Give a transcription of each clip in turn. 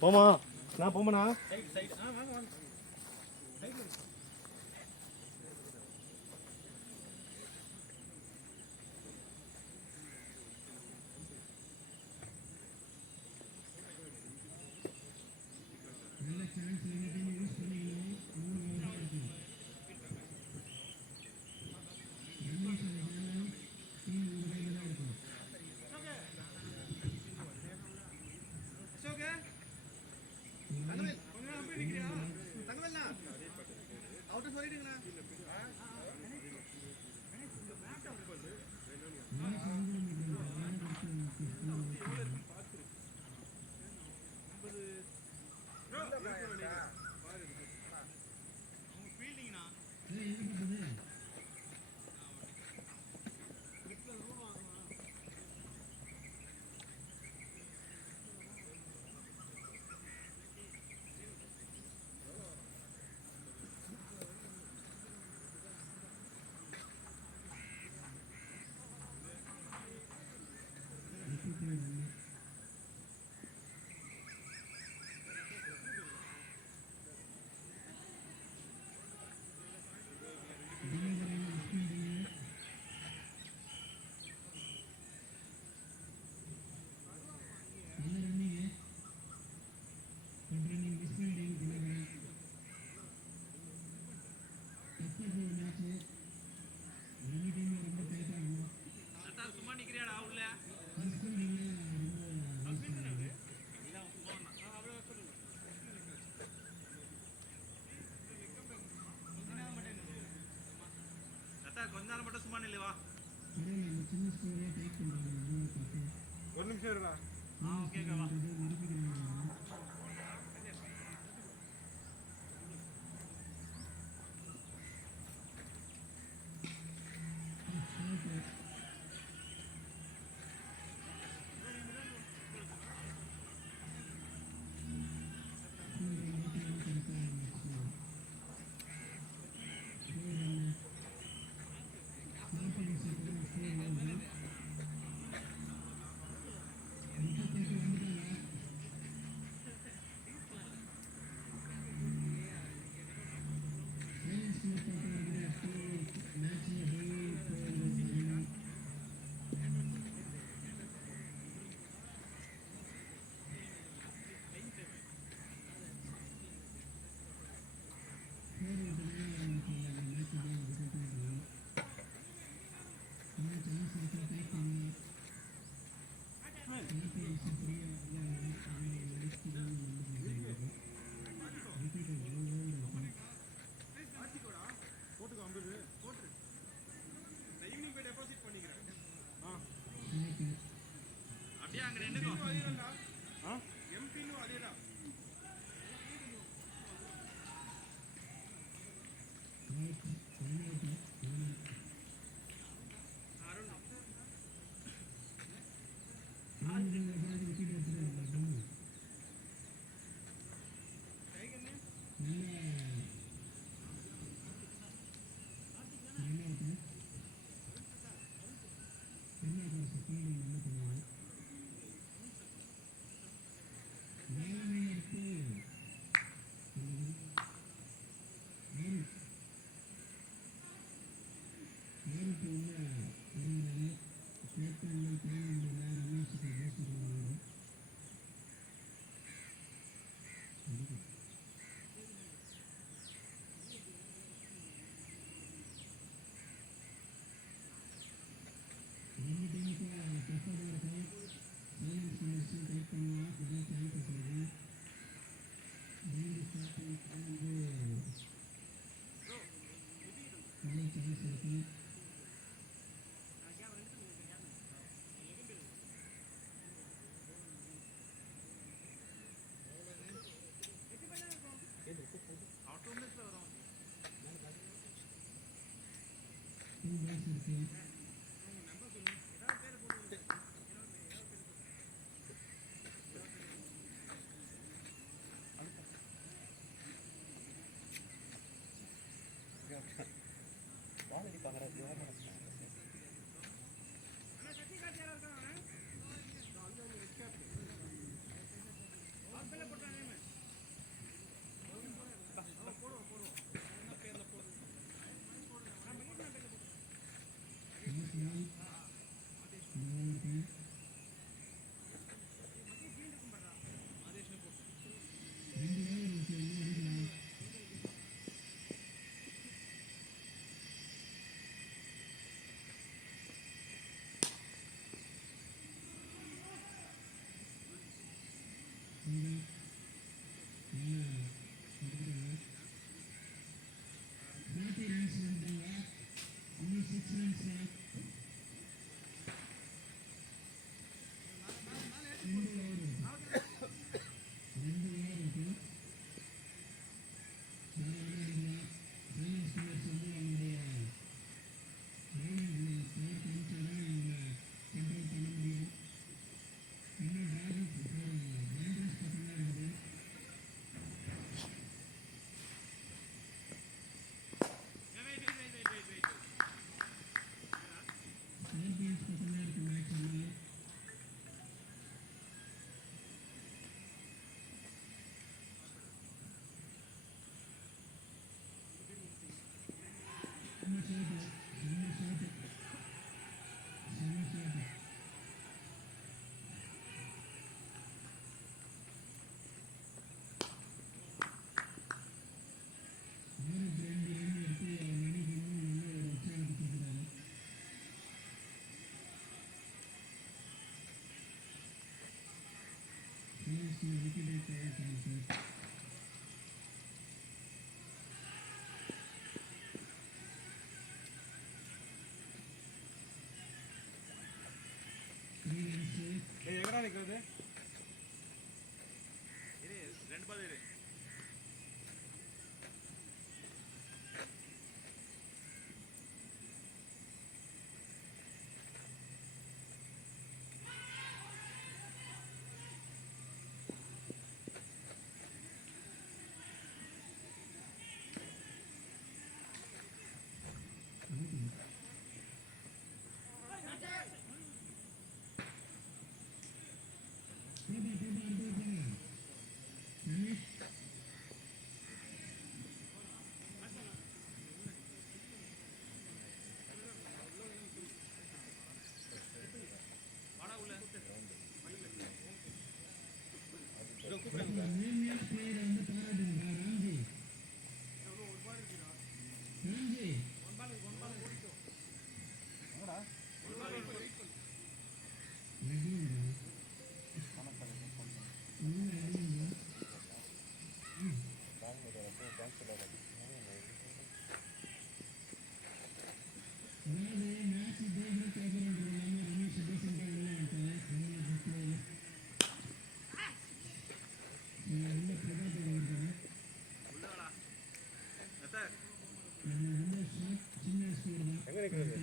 போமா நான் போமண்ணா. கொஞ்ச நேரம் மட்டும் சும்மா நில்லுவா. ஒரு நிமிஷம் இருடா. ஓகேவா போட்டாங்க எங்கடா நிக்கிறது? இரு 2 பால் இரு. எங்க நிக்கிறது?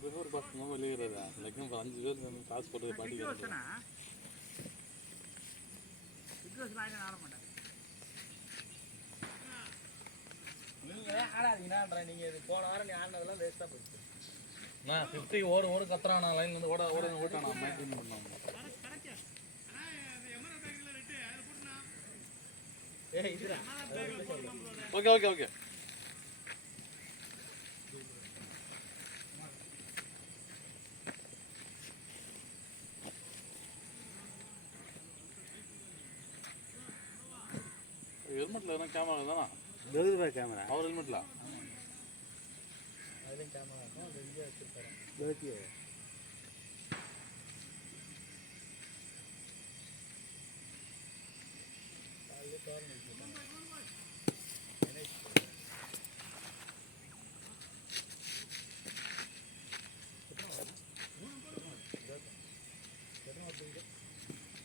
ஒரு பசங்க வெளியிடுறதா லெக்கம் 5 பேர் வந்து காசு போட்டு பாட்டிக்கிறேன் நீங்களே ஆடாதீங்கன்னான்றேன். நீங்கள் இது போன வாரம் நீ ஆடினதெல்லாம் வேஸ்ட்டாக போயிடுச்சு. நான் 50 ஓடு கத்துறான் நான் லைன்ல இருந்து ஓட்டானா மெயின்டைன் பண்ணாங்க. ஏய் இதுடா. Okay okay okay. ஹெல்மெட்ல என்ன கேமரா தானா? கேமரா அவர் ஹெல்மெட்ல அதுலேயும் கேமரா இருக்கும். அது இங்கே வச்சுருப்பாரு.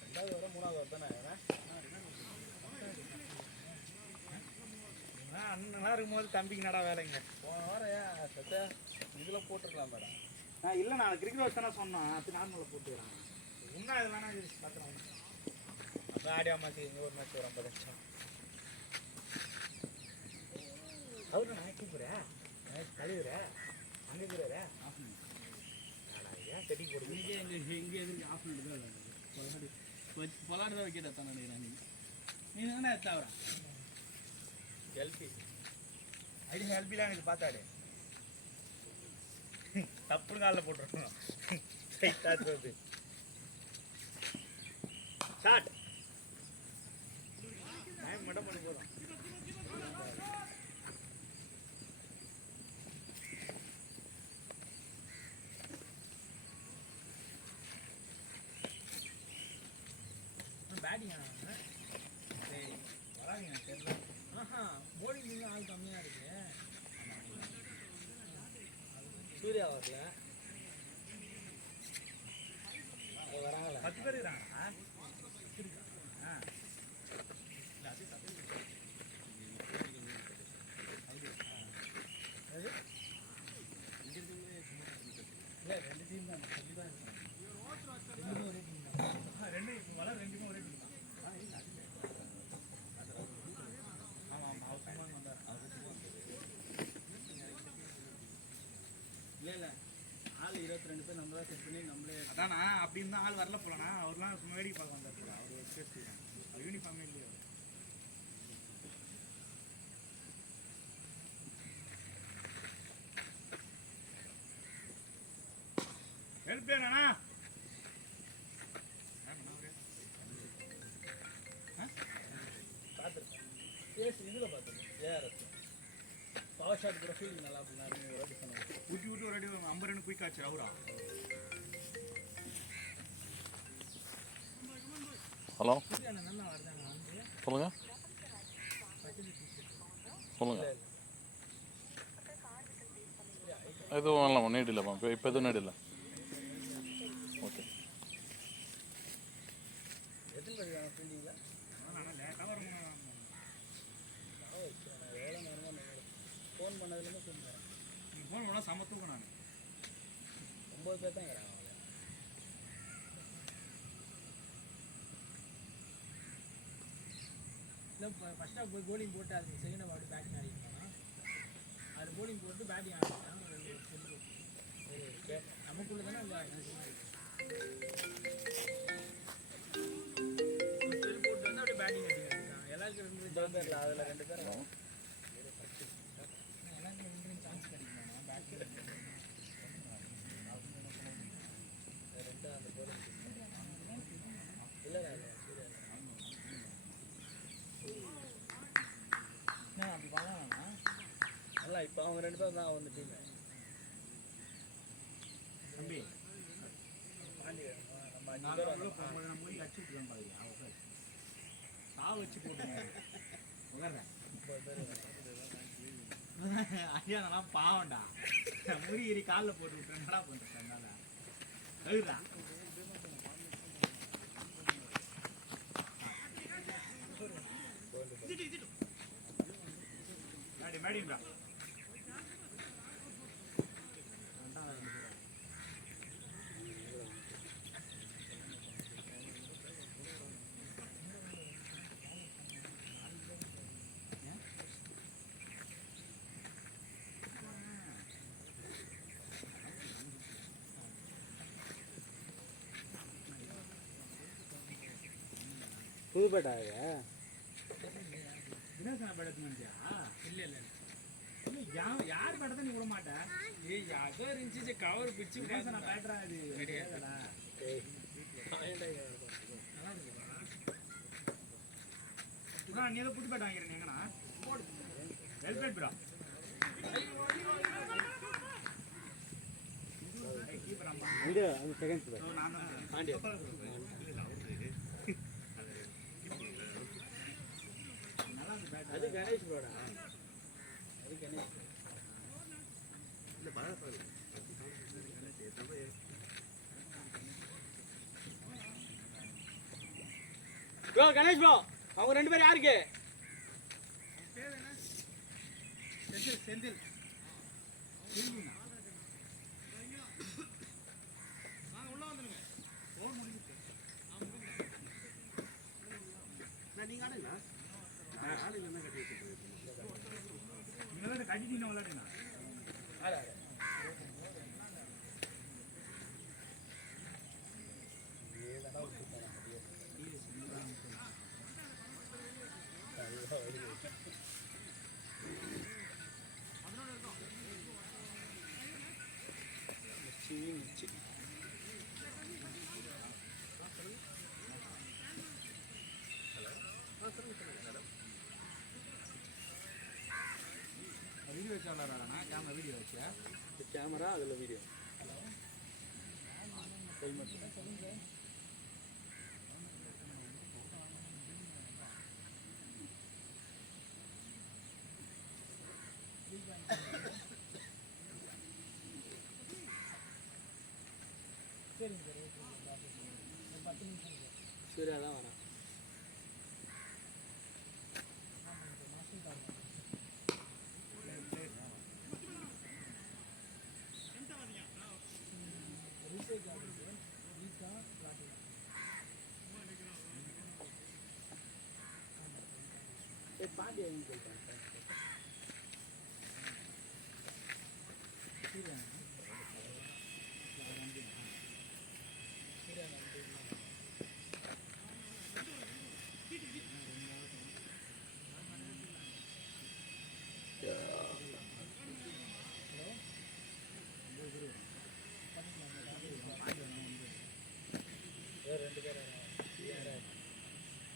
ரெண்டாவது வர மூணாவது வர தானே அண்ணனா இருக்கும்போது தம்பிக்கு நடா வேலைங்க. போன வாரம் சத்த இதில் போட்டுருக்கலாம் மேடம். இல்லை நான் கிரிக்கெட் வச்சு தானே சொன்னோம். அது நார்மலில் போட்டுக்கிறேன். இன்னும் இது வேணா பார்த்துறேன். அப்போ ஆடியா மாற்றி இங்கே ஒரு மேட்ச் ஒரு 50 லட்சம். அவரு நான் கூப்பிட்றேன் கழிவுறேன் அங்கே இருக்கிறாரே ஏன் செடி போடுது இங்கே எதுக்கு ஆஃப் பண்ணிட்டு பொலாடு தான் வைக்கிறேன் தான் நினைக்கிறேன். நீ தானே தவிர எல்பி ஐடி எல்பிலாம் எனக்கு பார்த்தாடு தப்புன்னு காலில் போட்டுருக்கணும். ஷார்ட் டைம் மட்டும் பண்ணி போதும். பேட்டிங் வராங்க தெரியல. போலிங் ஆள் கம்மியாக இருக்கு. சூர்யா வரல வராங்களா 10 பேர் இருக்கிறாங்க. இல்லை 2 டீம் தான் கண்டிப்பாக ரெண்டுமே ஒரே டீம் தான். ரெண்டுமே ஒரே டீம் தான். ஆமாம் ஆமாம் அவசரமாக வந்தார். இல்லை ஆள் 22 பேர் நம்ம தான் செட் பண்ணி நம்மளே அதானா அப்படின்னு தான் ஆள் வரல போலண்ணா. அவர்லாம் சும்மா வேடிக்கை பார்க்க வந்தார். அவர் பேசுகிறேன் அவர் யூனிஃபார்மே இல்லையா. ஹெல்ப் வேணா பார்த்துருக்கேன் பேசு இதில் பார்த்துருக்கேன். ஏஆர்எஸ் பவர் ஷாட் கூட ஃபீலிங் நல்லா அப்படின்னாரு. ஒரு வாட்டி சொன்னாங்க ஊட்டி விட்டு ஒரு அடி 50 ரன் குயிக் ஆச்சு அவரா. ஹலோ நல்லா வருதாங்க வந்து சொல்லுங்க சொல்லுங்க. எதுவும் வரலாம் நீட் இல்லைப்பா இப்போ எதுவும் நீட் இல்லை. ஓகே எத்தனை பேர் ஃபீல்டிங்கில் லேட்டாக வரணும். எவ்வளோ நேரமாக ஃபோன் பண்ணதுலேருந்து சொல்லுங்கள். நீங்கள் ஃபோன் பண்ணால் சமத்துக்கும் நான் 9 பேர் தான் இருக்கிறாங்க. இல்லை ஃபஸ்ட்டாக போய் போலிங் போட்டு அது செகண்ட் அப்படி பேட்டிங் ஆடிருக்காங்க. அது போலிங் போட்டு பேட்டிங் ஆடிட்டாங்க. நமக்குள்ளே தானே அந்த போட்டு வந்து அப்படியே பேட்டிங் ஆடிருக்காங்க. எல்லாருக்கும் 2 பேர் அதில் 2 பேர் எல்லாருக்கும் 2 சான்ஸ் கிடைக்குமா பேட்டிங் 2 அந்த போலிங் இல்லை அப்படி பண்ணலாம்ண்ணா. நல்லா இப்போ அவங்க 2 பேர் தான் வந்து டீம் தம்பி நம்ம மொழி அடிச்சுட்டு பாருங்க. சாவு வச்சு போட்டுங்க ஐயா நல்லா பாவண்டா முறியறி காலில் போட்டு விட்டு என்னடா பண்ணுறேன். அதனால எழுதுறா மேடிங்களா புதுப்பேட்டா தினேசனா பேட்டை எடுத்துட்டியா? இல்லை யார் பேட்டை தான் நீ விட மாட்டேன். ஏய் அதோ இருந்துச்சு கவர் பிடிச்சி தினேசனா பேட்டரா இது கிடையாதுடா. நீ ஏதோ புதுப்பேட்டை வாங்கிறேன் எங்கண்ணா வெல்பேட் ப்ரோ வீடியோ அந்த செகண்ட்ஸ் ப்ரோ நான் ஆண்டியா அது கணேஷ் ப்ரோடா அது கணேஷ் இல்ல பாரா பாரு ப்ரோ கணேஷ் ப்ரோ அவங்க ரெண்டு பேரும் யாருக்கு பேர் என்ன செந்தில் வாங்க உள்ள வந்துருங்க ஃபோன் முடிஞ்சிச்சு நீங்க ஆடுங்க ஆடு என்ன கட்டி வச்சிருக்கீங்க நீங்க கட்டிட்டீங்க விளையாடுங்க ஆடு வீடியோ வச்சாடா கேமரா வீடியோ வச்சா கேமரா அதில் வீடியோ சரிங்க சார் 10 நிமிஷம் சரி அதான் வரேன் பாண்டியா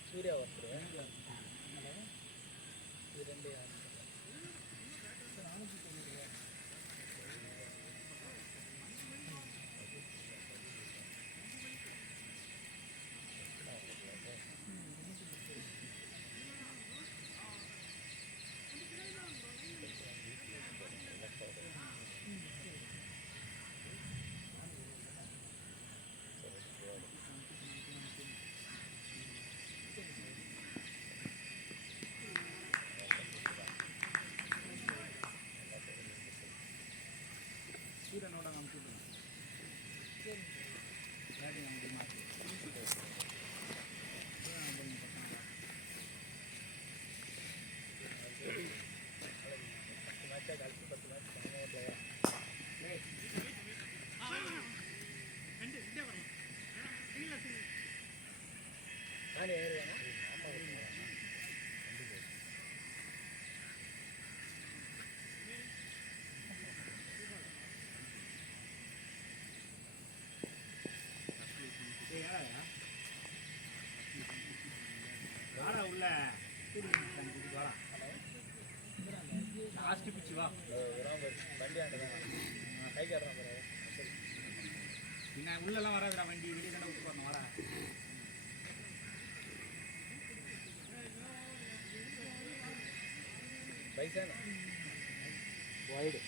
சூர்யா ஒருத்தர் ரெண்டு சூரியனோட நம்ம கூட்டணும் சரி நமக்கு மாற்றி உள்ள லாஸ்ட் பிச்சு வா வண்டி ஆண்டதான் கை காட்டுறான் பின்ன உள்ளெல்லாம் வராதுடா வண்டி வெளியே தானே விட்டு போறணும் வாடா பைசான வைடு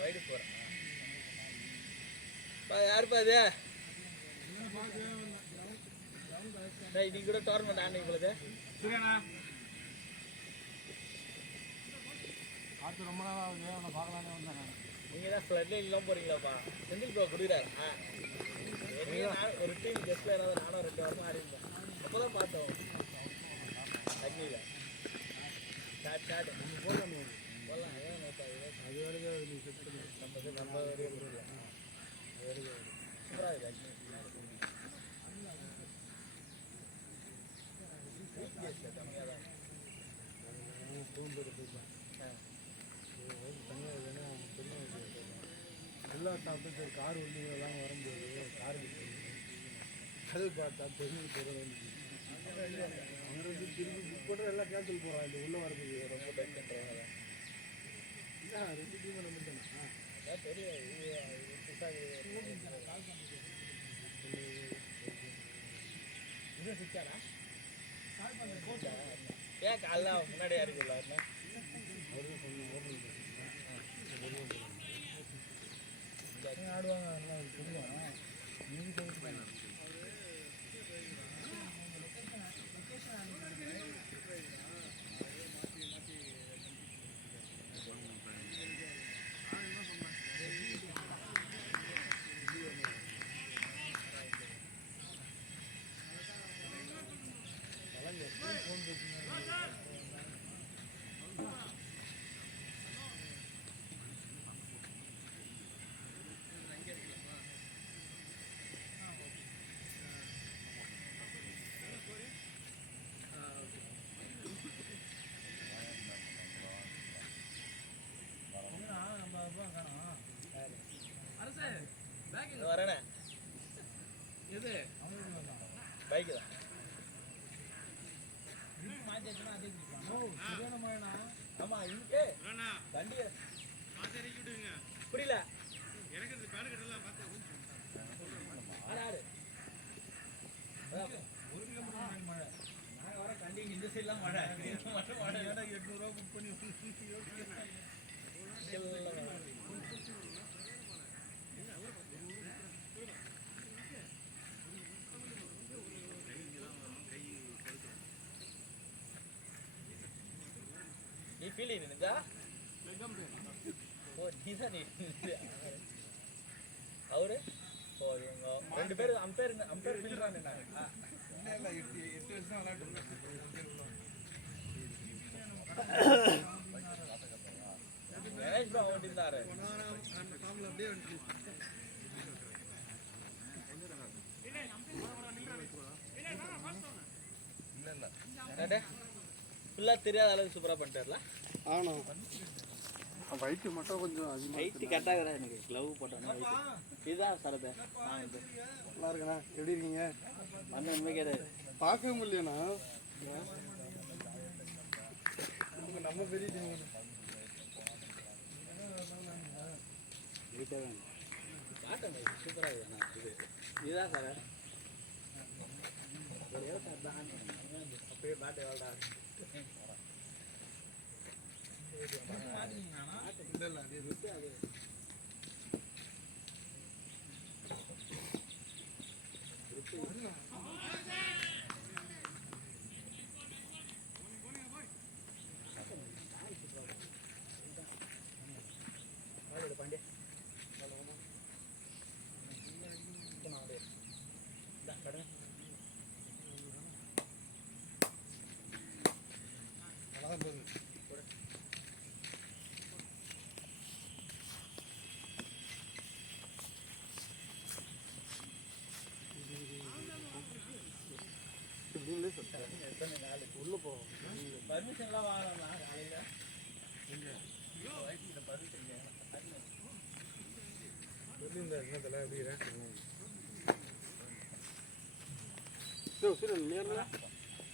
வைடு போறேன் யாருப்பா அது நீங்க கூட டோர்னமெண்ட் ஆனீங்க உங்களுக்கு சூரியனா பார்த்து ரொம்ப நாள் ஆகுது அவனை பார்க்கலான்னு வந்தேன் நான் நீங்கள் தான் ஃப்ளட்லேயே இல்லாமல் போகிறீங்களாப்பா செந்தில் ப்ரோ கொடுக்குறாரு ஒரு டீம் கெஸ்ட்டில் ஏதாவது நானும் 2 வருஷம் ஆடிருந்தேன் அப்போ தான் பார்த்தோம் அக்னியில் ஷாட் நீங்கள் போடலாம் போடலாம் ஏன் அது வரைக்கும் நீ செட் பண்ணி நம்ம வரைக்கும் அது வரைக்கும் சூப்பராக இருக்குது அக்னி ஃபுல்லாக சாப்பிட்டு சரி கார் ஒன்று எல்லாம் வர முடியாது கார் அது பார்த்தா தெரிஞ்சு போகிறோம் அவங்க வந்து திரும்பி புக் பண்ணுற எல்லாம் கேன்சல் போகிறான் இந்த உள்ளே வரதுக்கு ரொம்ப டைம் பண்ணுறாங்க இல்லை 2 டீம் நம்பிட்டேண்ணா அதான் தெரியும் இது சிக்காரா கால் பண்ண போட்டா ஏன் காலைல முன்னாடியா இருக்குல்ல ஆடுவாங்க அதெல்லாம் தெரியும் வரேண்ணே எது பைக்கு தான் ஆமாம் இங்கே வண்டி புரியல எனக்கு இந்த பேடு கட்டெல்லாம் பார்த்து ஆடு 1 கிலோமீட்டர் மழை நாங்கள் வர கண்டி இந்த சைட்லாம் மழை மட்டும் மழை 800 ரூபா புக் பண்ணி நீ ஃபீல் இருந்தா ஓ நீதான் அவரு ஓ இவங்க 2 பேர் அம்பேர் ஃபீல் தான் என்ன இல்ல 8 வருஷம் விளையாட்டு மேனேஜ் ப்ரோ ஓட்டிருந்தாரு காம்ல அப்படியே வந்து இல்ல ஃபுல்லா தெரியாத அளவுக்கு சூப்பரா பண்ணிட்டார்ல ஆனா வெயிட் மட்டும் கொஞ்சம் அதிகமா வெயிட் கரெக்டா இருக்கா எனக்கு க்ளவ் போட்டேன்னா இதுதான் சரதே நான் இது நல்லா இருக்கேண்ணா எப்படி இருக்கீங்க அந்த உண்மை கேட்டாரு பார்க்கவே முடியலண்ணா நம்ம பெரிய டீம் பாட்டேன் சூப்பரா இருக்கு இது இதுதான் சார் ஒரே சார் தான் அப்படியே பாட்டு வாழ்டா இல்லை அது இருக்கு அது பாண்டிய உள்ள போவோம் பர்மிஷன்லாம் வாங்கலாம் காலையில்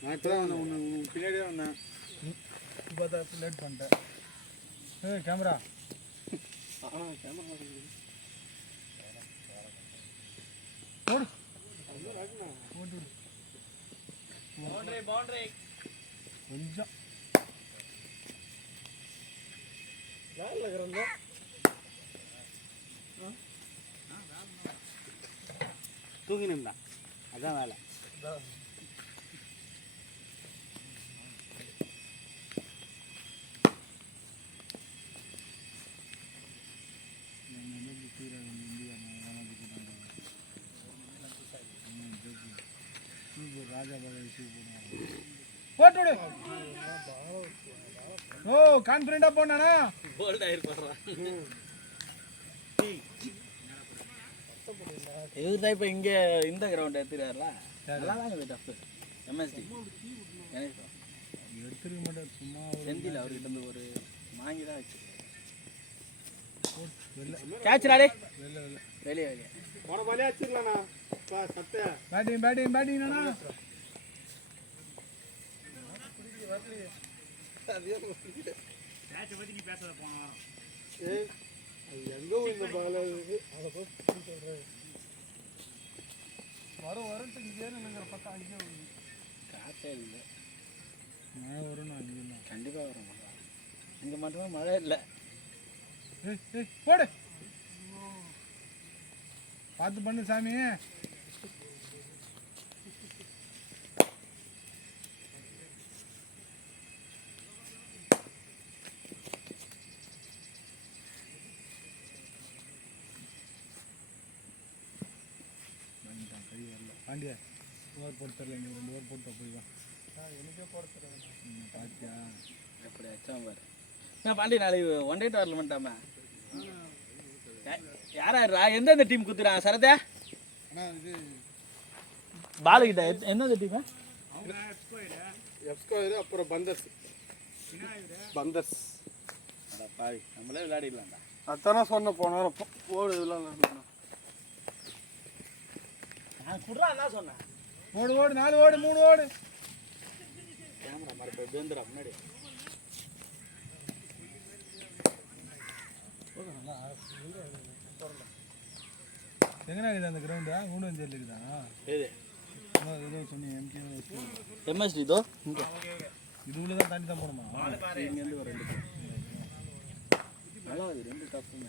நான் இப்போ தான் வந்தேன் பின்னாடியே வந்தேன் இப்போ தான் லேட் பண்ணிட்டேன் கேமரா கேமரா பவுண்டரி கொஞ்சம் தூங்கினா அதான் வேலை ராஜா போட்டு ஓ கான்ஃபிடென்ட்டா போனானா போல்ட் ஆயிருப்பான் இவர் தான் இப்போ இங்கே இந்த கிரவுண்ட் எடுத்துறாருல நல்லா தான் இருக்குது டஃப் எம்எஸ்டி எனக்கு எடுத்துருக்க மாட்டார் சும்மா செந்தில் அவர்கிட்ட இருந்து ஒரு வாங்கி தான் வச்சு கேட்ச் ராடே வெளில வெளில வெளியே வெளியே போன பாலே அடிச்சிடலாண்ணா சத்தை பேட்டிங் பேட்டிங் பேட்டிங் அண்ணா மேட்சை பற்றி நீ பேசாத போனா ஏய் எங்கே இந்த பால் அதை சொல்கிறேன் வரட்டு இங்கே நினைக்கிற பார்த்தா அங்கேயே காற்றே இல்லை மழை வரும் நான் அங்கே தான் கண்டிப்பாக வரும் மழை இங்கே மட்டுமே மழை இல்லை ஏய் ஏய் போடு பார்த்து பண்ணு சாமி கை வரல பாண்டியா ஓவர் போட்டு தரல நீ 2 ஓவர் போட்டு போய் வா எனக்கே போட்டு தரேன் பார்த்தியா எப்படி அச்சாம பாரு நான் பாண்டி நாளைக்கு ஒன் டே டோர்னமெண்ட்டாமா யாரா எந்தெந்த டீம் குத்துறாங்க சரதா ஆனால் இது பாலுகிட்ட எந்தெந்த டீம் எஃப்ஸ்கோயர் அப்புறம் பந்தர்ஸ் பாவி நம்மளே விளையாடிடலாம்டா அதானே சொன்ன போன போடு இதெல்லாம் நான் குடுறா என்ன சொன்னேன் ஓடு ஓடு 4 ஓடு 3 ஓடு கேமரா மாதிரி போய் பேந்துடா முன்னாடி எங்கடா இருக்குது அந்த கிரவுண்டா ஊனஞ்சேரியில் இருக்குதா ஏது ஏதோ சொன்னீங்க எம்கே எம்எஸ்டி இதோ இது உள்ள தான் தாண்டி தான் போகணுமா இங்கேருந்து ஒரு 2 பேர் நல்லா இது 2 டப்புங்க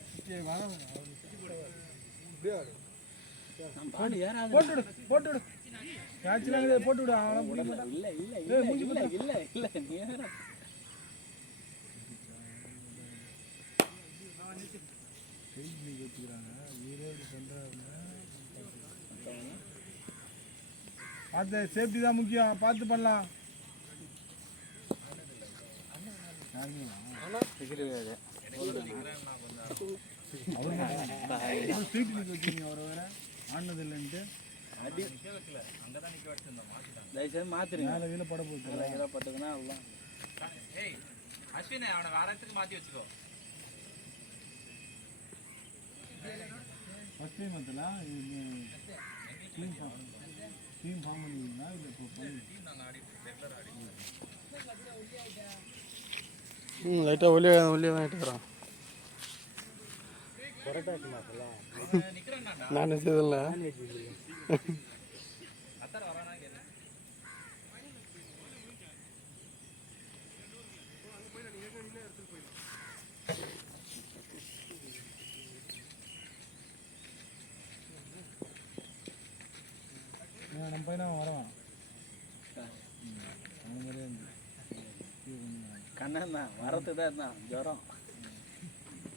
பாண்டி ஏறாது போட்டு விடு போட்டு விடு கேட்ச்லாம் போட்டு விடு அவன் இல்லை இல்லை இல்லை இல்லை இல்லை நீ ஏற வச்சுக்கிறாங்க ஈரோடு பார்த்து சேஃப்டி தான் முக்கியம் பார்த்து பண்ணலாம் அவர் ஸ்ட்ரீட் நிற்க வச்சுருங்க அவரை வேற ஆனது இல்லைன்ட்டு அடி தயவுசெய்து மாத்திருங்க மேலே கீழே பட போகுது ஏதாவது பட்டதுன்னா அவ்வளோதான் அஸ்வின் அவனை வாரத்துக்கு மாற்றி வச்சுக்கோ ஃபஸ்ட் டைம் பார்த்தலாம் இது டீம் ஃபார்ம் பண்ணிங்களா இல்லை இப்போ லைட்டாக ஒல்லியே தான் எடுத்துக்கிறான் நான் வச்சதில்ல அத்தர் வரானா கேட்டேன் நம்ம பையனா வரவான் அந்த மாதிரியே கண்ணன் தான் வரத்துக்கு தான் இருந்தான் ஜுரம்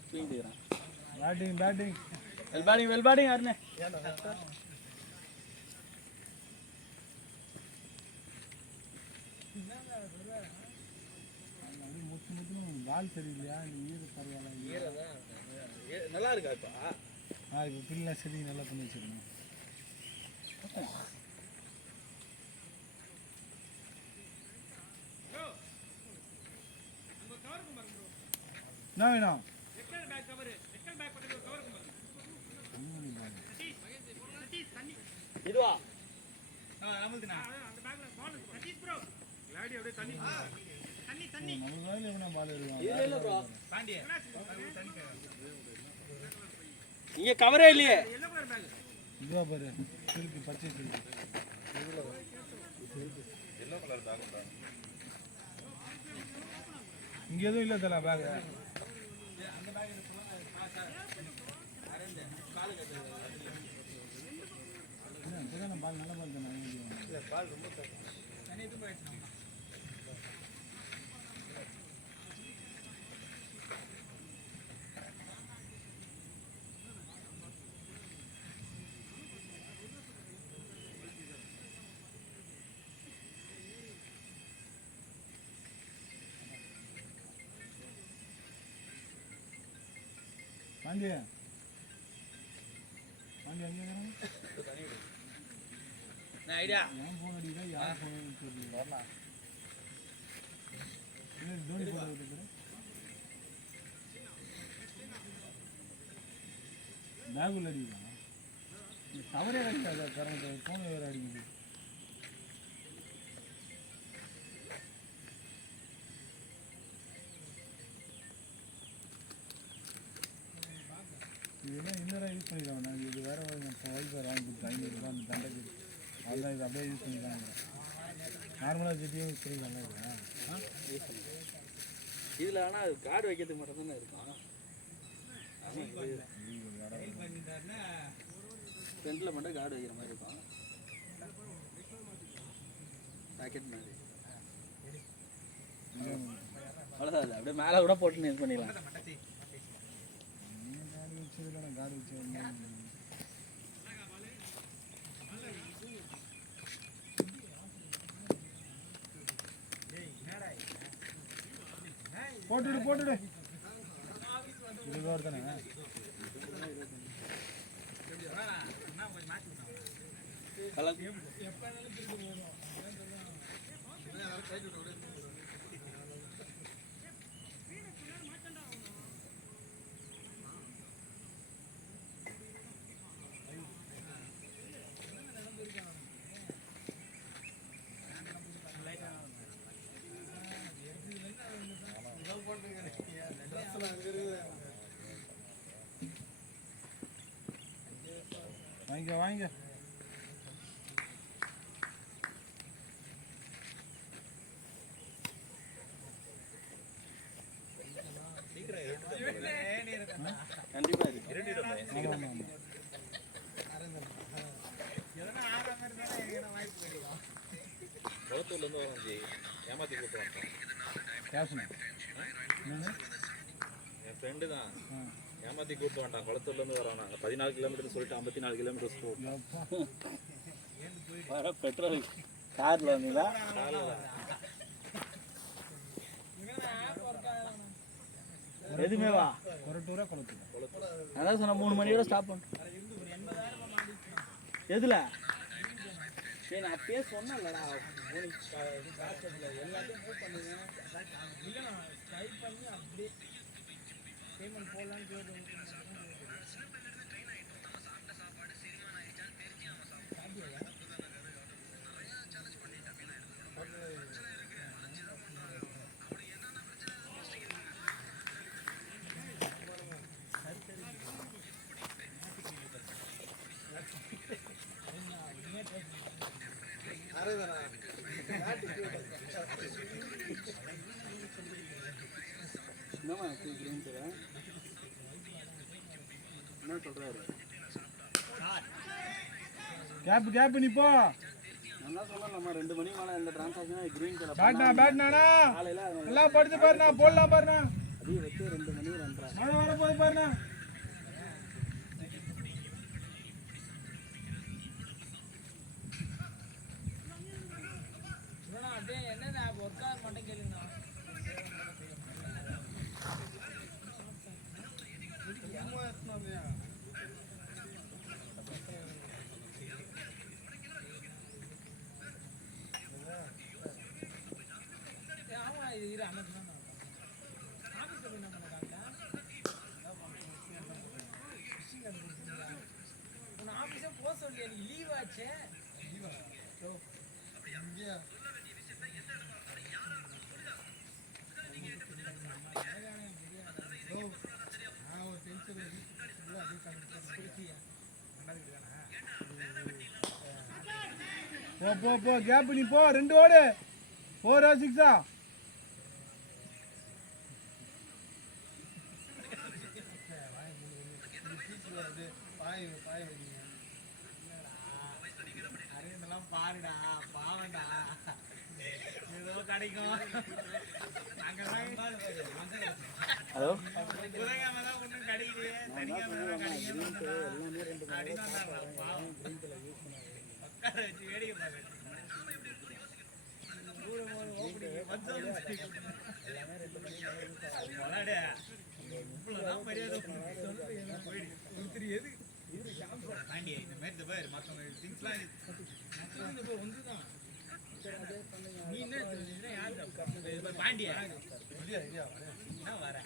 தூங்கிட்டுக்கிறான் பேட்டிங் பேட்டிங் வெல்பாடிங் யாருண்ணே பால் சரியில்லையா இந்த ஈர பரவாயில்ல நல்லா இருக்கா இப்போ இப்போ பில்லாம் சரி நல்லா பண்ணி வச்சிருக்கணும் என்ன வேணும் இதுவா நம்ம வாயில எவனா பால் இல்ல ப்ரோ இருக்கும் பாண்டிய இங்க கவரே இல்லையே இதுவா பாரு சில்க்கு பச்சை சில்க்கு இங்கே எதுவும் இல்லை தல பேக் பால் நல்ல பால் தானே பால் ரொம்ப பாண்டி பாண்டி அங்கே ஐடியா ஏன் ஃபோன் அடிக்கா யார் ஃபோன் தெரியல வரலாம் தோனி போட விட்டுக்கிறேன் பேகுள்ள அடிக்கலாம் டவரே அடிக்காது கரண்ட் ஃபோன் வேறு அடிக்குது இதெல்லாம் இன்னொரு யூஸ் பண்ணிக்கலாம் நாங்கள் இது வேறு வைஃபை வாங்கி கொடுத்து 500 ரூபா அந்த தண்டைக்கு அதுதான் இது அப்படியே யூஸ் பண்ணிக்கலாம் நார்மலாக ஜிபியும் யூஸ் பண்ணிக்கலாம் இதில் ஆனால் அது கார்டு வைக்கிறதுக்கு மட்டும் தானே இருக்கும். ஃப்ரண்ட்டில் மட்டும் கார்டு வைக்கிற மாதிரி இருக்கும், பாக்கெட் மாதிரி. அவ்வளோதான், அது அப்படியே மேலே கூட போட்டு யூஸ் பண்ணிக்கலாம். கார்டு வச்சதுல கார்டு வச்சு போட்டுடு இது தானே வாங்க கண்டிப்பாக குளத்தூர்லேருந்து வரஞ்சி ஏமாற்றி கூப்பிட்டு கேஷ்ண்ணா என் ஃப்ரெண்டு தான் ஏமாற்றி கூப்பிட்டு வந்துட்டான். குளத்தூர்லேருந்து வரான். 14 கிலோமீட்டர் சொல்லிட்டு 54 கிலோமீட்டர் போகும். வர பெட்ரோல் காரில் வந்தீங்களா? எதுவுமே வா கொரட்டூரா குளத்தூர் அதான் சொன்ன 3 மணியோட ஸ்டாப் பண்ண. எதுல சரி நான் அப்பயே சொன்னேன்லடா எல்லாத்தையும் மூவ் பண்ணுங்க. இல்லை நான் டைப் பண்ணி அப்படியே பேமெண்ட் போடலான்னு கேட்டு என்னம்மா என்ன சொல்கிறாரு? கேப் நீ போ. நல்லா சொல்லலாம். நம்ம 2 மணி மேலே இந்த டிரான்சாக்ஷன் கிரீன் கலர் பேட்னாடா காலையில் எல்லாம் படிச்சு பாருண்ணா, போடலாம் பாருண்ணா. அதையும் வச்சு 2 மணி 2:30 மழை வர போய் பாருண்ணா. என்ன ஒர்க்காக மட்டும் கேளுங்க. ஆஃபீஸே போக சொல்லி எனக்கு லீவ் ஆச்சு. போ கேப் நீ போ. 2 ஓடு 4 ஆ 6 ஆ பாருடா பாவண்டா ஏதோ கிடைக்கும். ஹலோ புதன்கிழமை தான் ஒன்றும் கிடைக்கலையே, சனிக்கிழமை தான் கிடைக்கும். உட்கார வச்சு வேடிக்கை பார்க்க இவ்வளோதான் மரியாதை எது பாண்டியா இந்த மாதிரி பேர் மற்றவங்க திங்ஸ்லாம் ஒன்று தான். நீ என்ன யார் பாண்டியா என்ன வர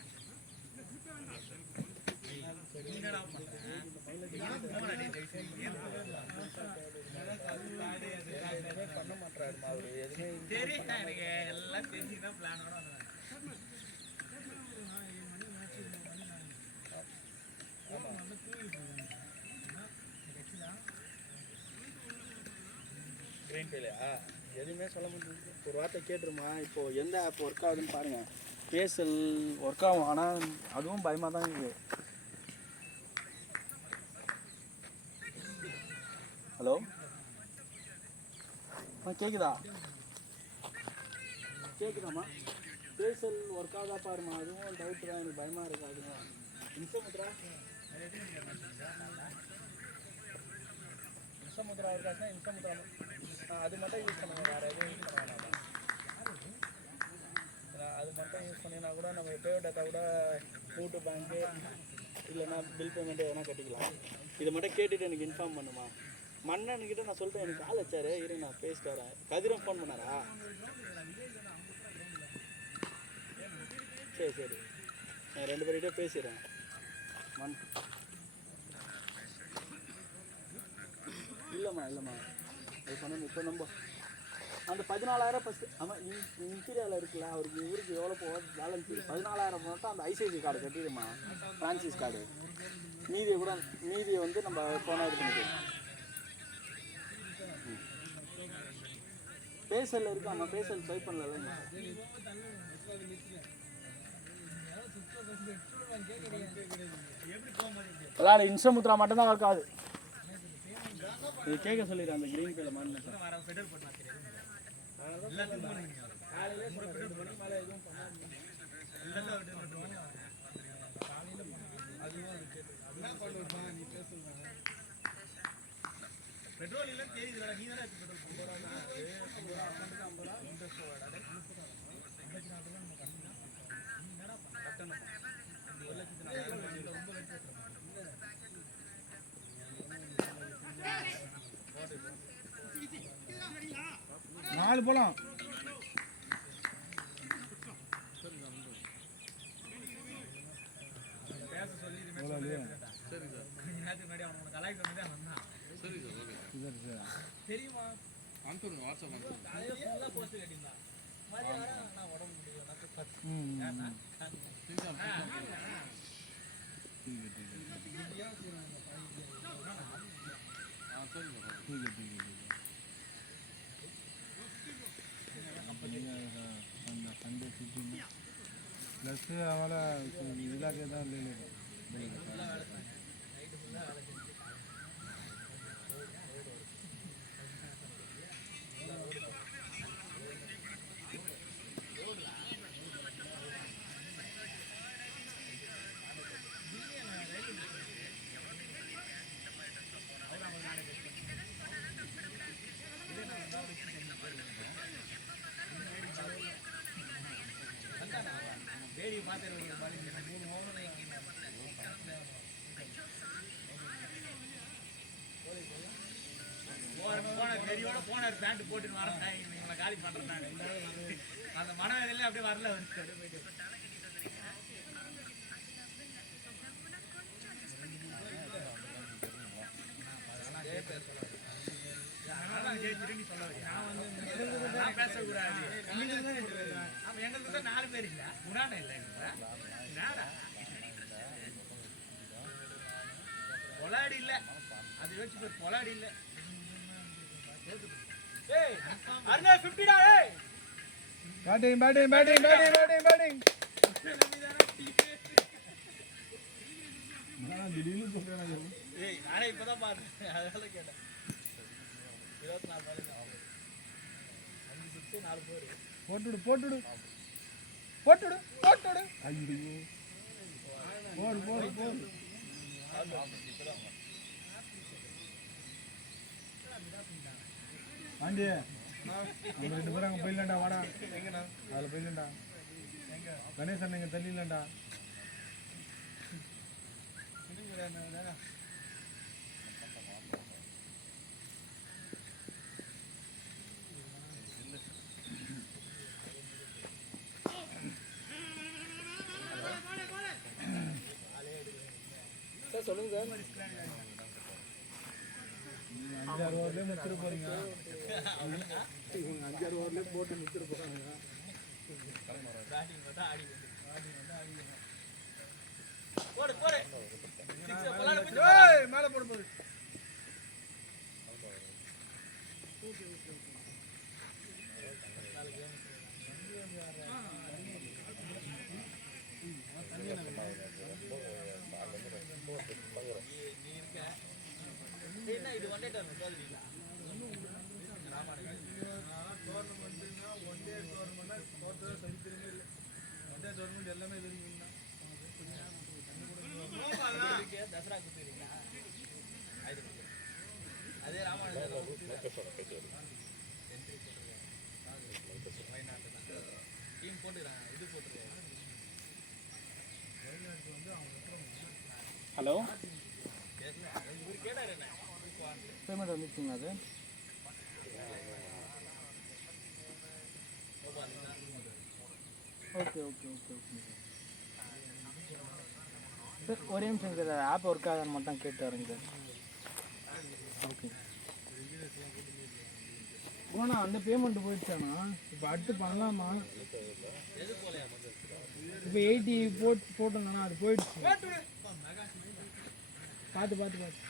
என்னடா பண்ண கிரீன் பேலையா? எதுவுமே சொல்ல முடியாது. ஒரு வார்த்தை கேட்டுருமா, இப்போ எந்த ஆப் ஒர்க் ஆகுதுன்னு பாருங்கள். பேசல் ஒர்க் ஆகும், ஆனால் அதுவும் பயமாக தான் இருக்குது. ஹலோ கேட்குதா? கேட்குதாம்மா? பேசல் ஒர்க் ஆகுதா பாருமா, அதுவும் டவுட்டு தான், எனக்கு பயமாக இருக்குது. அதுவும் இன்சமுத்ரா இருக்காச்சுன்னா இன்சமுத்ரா அது மட்டும் யூஸ் பண்ணுங்க, வேறு எதுவும் யூஸ் பண்ண வேணாம். அது மட்டும் யூஸ் பண்ணினா கூட நம்ம எப்போயோ டேட்டா கூட மூட்டு பேங்க்கு இல்லைன்னா பில் பேமெண்ட் எதனா கட்டிக்கலாம். இதை மட்டும் கேட்டுட்டு எனக்கு இன்ஃபார்ம் பண்ணுமா. மன்னன்கிட்ட நான் சொல்லிட்டேன், எனக்கு கால் வச்சாரு, இரு நான் பேசிட்டு வரேன். கதிரும் ஃபோன் பண்ணாரா? சரி சரி, நான் 2 பேர்கிட்ட பேசிடுறேன். இல்லைம்மா அது பண்ணணும். இப்போ நம்ம அந்த 14,000 ஃபஸ்ட்டு, ஆமாம் இன்டீரியரில் இருக்குல்ல, அவருக்கு இவருக்கு எவ்வளோ பேலன்ஸ் 14,000 மட்டும் அந்த ஐசிஐசி கார்டு கட்டிடுமா, ஃப்ரான்சிஸ் கார்டு. மீதியை வந்து நம்ம போனால் இது பண்ணிக்கலாம். பேசலில் இருக்கு, ஆமாம் பேசல் ட்ரை பண்ணல. விளாட இன்சமுத்ரா மட்டும்தான் ஒர்க் ஆகுது. இது கேட்க சொல்லிடுறேன் அந்த கிரீன் பேல மாநில பெட்ரோல் இல்லை தெரியுது. நீ தானே நாலு போலாம். தெரியுமா? அனுப்பிடுங்க வாட்ஸ்அப் போஸ்ட் கேட்டீங்களா? உடம்பு முடியல. संडे छुट्टी में प्लस हमारा जिला के दाम ले लेगा। போனார் பேண்ட் போட்டுன்னு வரேன், இவங்களை காலி பண்ணுறேன். அந்த மனவேதனையில அப்படியே வரல. நான் பேசக்கூடாது. எங்களுக்கு 4 பேர் இல்லை, உடான இல்லை. பொலாடி இல்லை, அது யோசிச்சு பேர் பொலாடி இல்லை. Batting batting batting batting batting batting திடீர்னு போறானே. ஏய் நானே இப்பதான் பார்த்தேன், அதனால கேட்டேன். 24 பால் 5 6 4 போர். போட்டுடு போட்டுடு போட்டுடு போட்டுடு. ஐயோ போர் போர் போர். ஆண்டி நம்ம 2 பேரும் அங்கே போயிடலாண்டா, வாடா. அதில் போயிடலாண்டா. கணேசன் நீங்கள் தள்ளிடலாண்டா. சார் சொல்லுங்க சார். 5-6 ஓவர்லேயே முடிச்சிட்டு போறீங்க. இவங்க 5-6 ஓவர்லேயே போட்டு முடிச்சிட்டு போறாங்க. மேலே போடு போடு. டோர்னமெண்ட்டுன்னா ஒன் டே டோர்னமெண்ட்னா தோற்றதே சரித்திரமே இல்லை. ஒன் டே டோர்னமெண்ட் எல்லாமே இது வரைக்கும் தான். தசரா கொடுத்துருக்கீங்களா? அதே ராமாயணம் டீம் போட்டுக்கிறாங்க. இது போட்டுருக்காங்க. ஹலோ, இவர் கேட்டார் என்ன பேமெண்ட் வந்துச்சுங்களா? அது okay okay okay okay sir. ஒரே நிமிஷம் சார், ஆப் ஒர்க் ஆகாதுன்னு மட்டும் கேட்டு வரேங்க சார். ஓகே போனா அந்த பேமெண்ட் போயிடுச்சாண்ணா? இப்போ அடுத்து பண்ணலாமா? இப்போ 80 போட்டோம்னா அது போயிடுச்சு. பார்த்து பார்த்து பார்த்து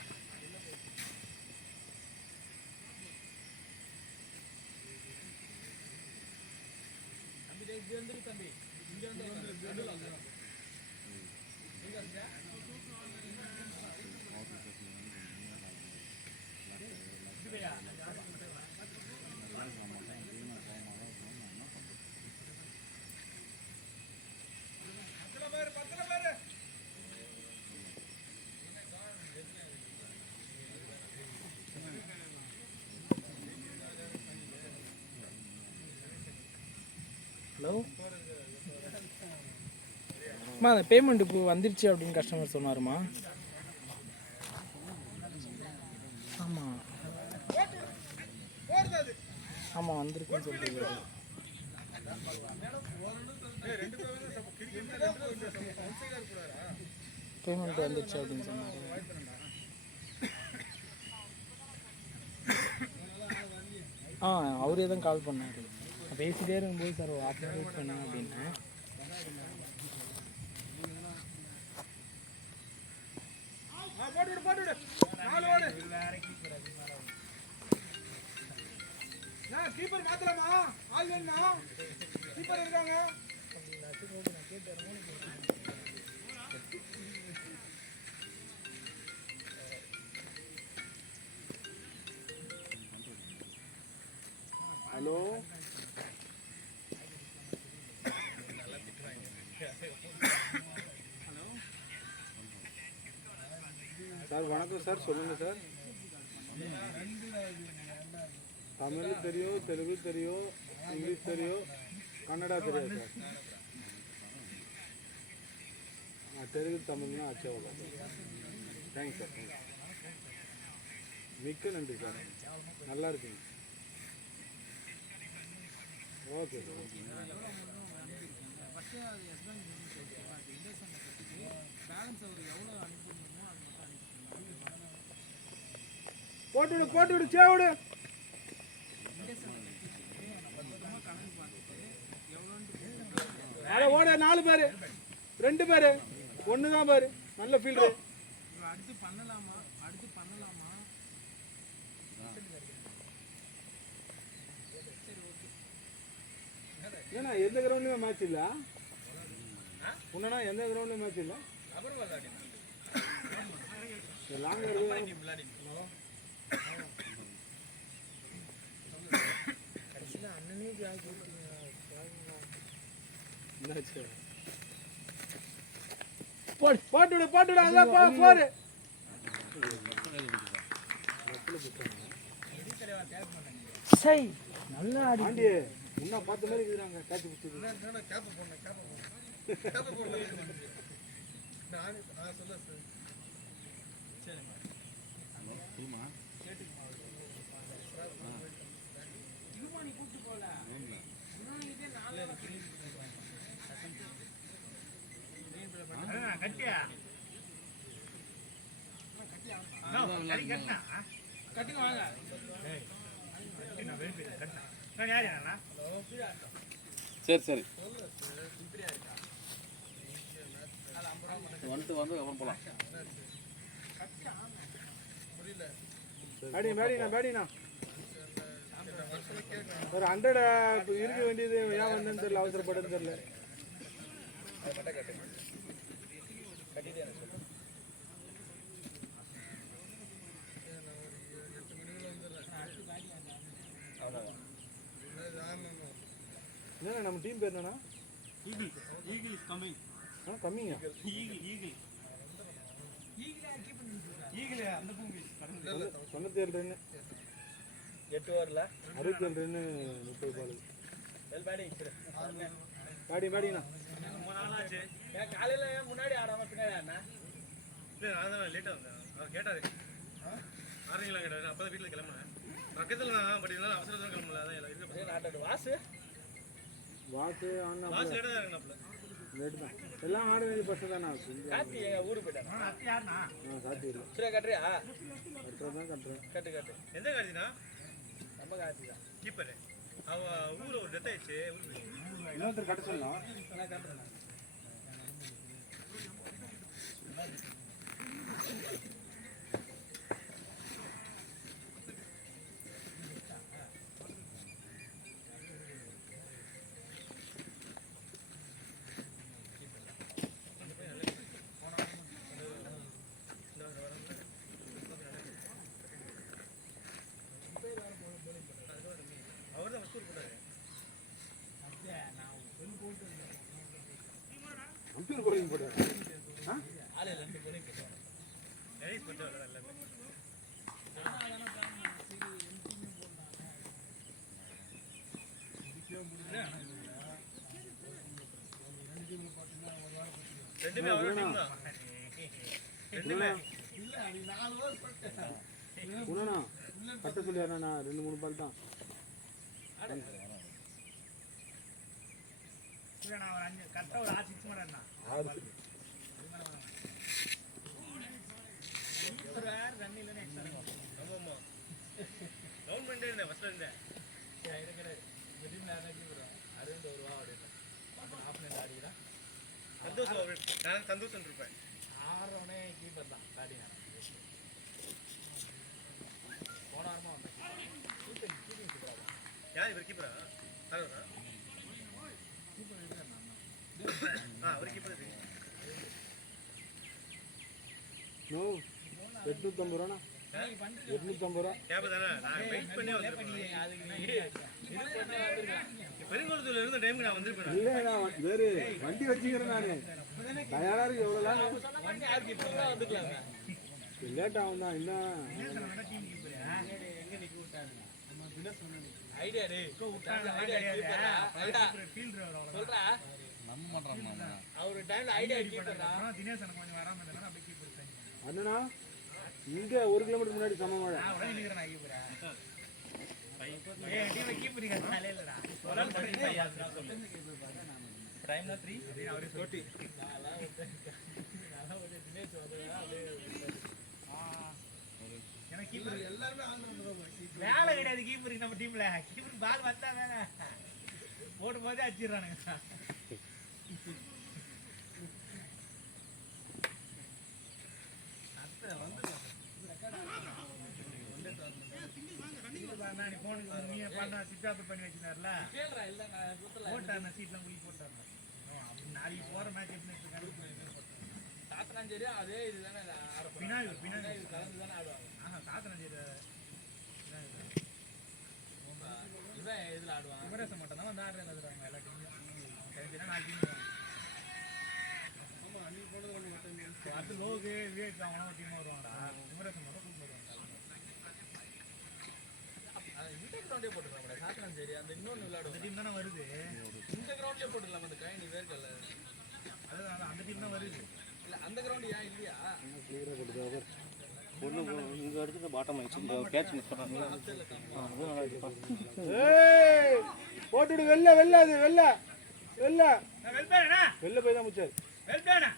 ஹலோ அம்மா, அந்த பேமெண்ட் இப்போ வந்துருச்சு அப்படின்னு கஸ்டமர் சொன்னாருமா? ஆமாம் ஆமாம் வந்திருக்குன்னு சொல்லியிருக்காரு. பேமெண்ட் வந்துருச்சு அப்படின்னு சொன்னார். அவரே தான் கால் பண்ணார். பேசிட்டே இருக்கும்போது சார் ஒரு ஆஃப் வெயிட் பண்ணுங்க அப்படின்னு. கீப்பர் மாத்தலாமா? ஆள் வேணுமா? கீப்பர் இருக்காங்க. ஹலோ சார், வணக்கம் சார். சொல்லுங்கள் சார். தமிழ் தெரியும், தெலுங்கு தெரியும், இங்கிலீஷ் தெரியும், கன்னடா தெரியாது சார். தெலுங்கு தமிழ்னா அச்சா சார். Thanks sir. மிக்க நன்றி சார். நல்லா இருக்குங்க. Okay sir. போட்டு விடு சேவிடு. அதை ஓட 4 பேர் 2 பேர் 1 தான் பாரு. நல்ல ஃபீல்டு. அடுத்து பண்ணலாமா? ஏன்னா எந்த கிரவுண்ட்லயும் மேட்ச் இல்ல. உன்னா எந்த கிரவுண்ட்லயும் மேட்ச் இல்ல. லாங் அண்ணனே போட்டு அதான் போரு. சை நல்லா ஆண்டி முன்னா பார்த்த மாதிரி இருக்குறாங்க. கேட்ச் பிடிச்சது. சரி சரி வந்து அப்புறம் போகலாம். பேடினா ஒரு 100 இருக்க வேண்டியது ஏன் வந்தேன்னு தெரியல. அவசரப்பட்டதுன்னு தெரியல. நம்ம டீம் பேர் என்னன்னா ஈகிள் இஸ் கம்மிங். கம்மிங்க ஈகிள் அந்த பூமி 97 ரன் 8 ஓவரில் 67 ரன் 30 பால். பேடிங்கண்ணா ரொம்ப நாளாச்சு. ஏன் காலையில் ஏன் முன்னாடி ஆடாமல் பின்னாடி ஆடினா? இல்லை நான் தான் லேட்டாக வந்தேன். அவர் கேட்டார் ஆரம்பிக்கலாம் கேட்டார். அப்போ தான் வீட்டில் கிளம்புனேன். பக்கத்தில் தான் பட் இருந்தாலும் அவசரத்தில் கிளம்பல. அதான் எல்லாம் இருக்க நாட்டோட வாசு ஆனா பாஸ் லேட்டாக தான் இருந்தாப்புல. லேட்டு தான் எல்லாம் ஆட வேண்டிய பஸ்ஸு தானே. கார்த்தி எங்கள் ஊருக்கு போயிட்டாங்க. அத்தி யாருண்ணா? காட்டி இல்லை சரி கட்டுறியா? கட்டுறது தான் கட்டுறேன். கட்டு எந்த கார்த்தினா? நம்ம கார்த்தி தான். கீப்பரு. அவ ஊரில் ஒரு டெத் ஆயிடுச்சு. இன்னொருத்தர் கட்ட சொல்லலாம். நான் கட்டுறேன். அவர் தான் வசூல் பண்ணாரு. அம்பீர் கோலிங் போட்டார். நைஸ் பண்ணிட்டு வர எல்லாமே. ரெண்டுமே அவரோட டீம் தான். ரெண்டுமே உணனா கட்ட சொல்லியாருண்ணா 2-3 பால் தான். இல்லை நான் ஒரு 5 கரெக்டாக ஒரு 6 6 மாட்டேண்ணா. ஒரு வேறு ரன் இல்லைன்னு எக்ஸ்ட்ரா இருக்கும். ஆமாம் ஆமாம் ரவுண்ட் பண்ணிட்டே இருந்தேன் ஃபஸ்ட்டில் இருந்தேன். சந்தோஷம் அவர் நான் சந்தோஷம் இருப்பேன். ஆடுறவனே கீப்பர் தான் பேட்டிங் ஆடுறான். போன வாரமாக வந்தேன். கீப்பிங் சூப்பராக தான். யார் இவர் கீப்பரா? யாரா? அவர் கீப்பர் இருக்கு. நோ 850 ரூபாண்ணா. 850 ரூபா. கேப் தானே நான் வெயிட் பண்ணி வந்திருப்பேன். பெருங்குளத்தூர்ல இருந்த டைமுக்கு நான் வந்திருப்பேன். இல்லை நான் வேறு வண்டி வச்சுக்கிறேன். நான் தயாராக இருக்கு. எவ்வளோலாம் வந்துக்கலாங்க. லேட் ஆகும் தான். இன்னும் ஐடியா டே சொல்றா அவரு டைம்ல ஐடியா கீப்பர்டா. தினேஷ் எனக்கு கொஞ்சம் வராமல் இருந்தாலும் அப்படியே கீப்பர் அண்ணனா இங்கே 1 கிலோமீட்டர் முன்னாடி சம மழை. உடனே நிற்கிறேன் கீப்பரா. டீம் கீப்பர் காலையில் இல்லைடா. டைம்ல 3 அவரே சொல்லி எனக்கு கீப்பர் எல்லாருமே வேலை கிடையாது. கீப்பருக்கு நம்ம டீம்ல கீப்பருக்கு பால் வந்தா தானே போடும் போதே அடிச்சிடுறானுங்க. நீ போனுக்கு நீ பண்ண சிட் ஆஃப் பண்ணி வச்சிருந்தாருல கேளுடா இல்லங்க குத்தல போட்டாருண்ணா சீட்லாம் குளி போட்டாருண்ணா. நாளைக்கு போகிற மேட்ச் எப்படி தாத்தனாஞ்சேரி அதே இதுதானே விநாயகர் விநாயகர் கலந்து தானே ஆடுவாங்க. தாத்தனாஞ்சேரி இவன் இதில் ஆடுவாங்க. குமரேசன் மட்டும் தான் வந்து ஆடுறேன் எழுதுறாங்க எல்லா டீம்லையும். தெரிஞ்சுன்னா 4 டீம் அது லோகு விவேக் அவங்களும் ஒரு டீம் வருவாங்கடா. குமரேசன் மட்டும் கூப்பிட்டு வருவாங்க. இந்த கிரௌண்டே போட்டுடலாம் தாத்தனாஞ்சேரி அந்த இன்னொன்று அந்த விளையாடுவோம். டீம் தானே வருது. இந்த கிரௌண்ட்லேயே போட்டுடலாம். அந்த கைனி வேர்க்கல்ல அதுதான் அந்த டீம் தான் வருது. இல்லை அந்த கிரௌண்டு ஏன் இல்லையா? இங்கே எடுத்து பாட்டம் ஆயிடுச்சு. கேட்ச் மிஸ் பண்ணாங்க. போட்டுடு. வெளில வெளில அது வெளில வெளில வெல்பேனா வெளில போய் தான் முடிச்சாரு. வெல்பேனா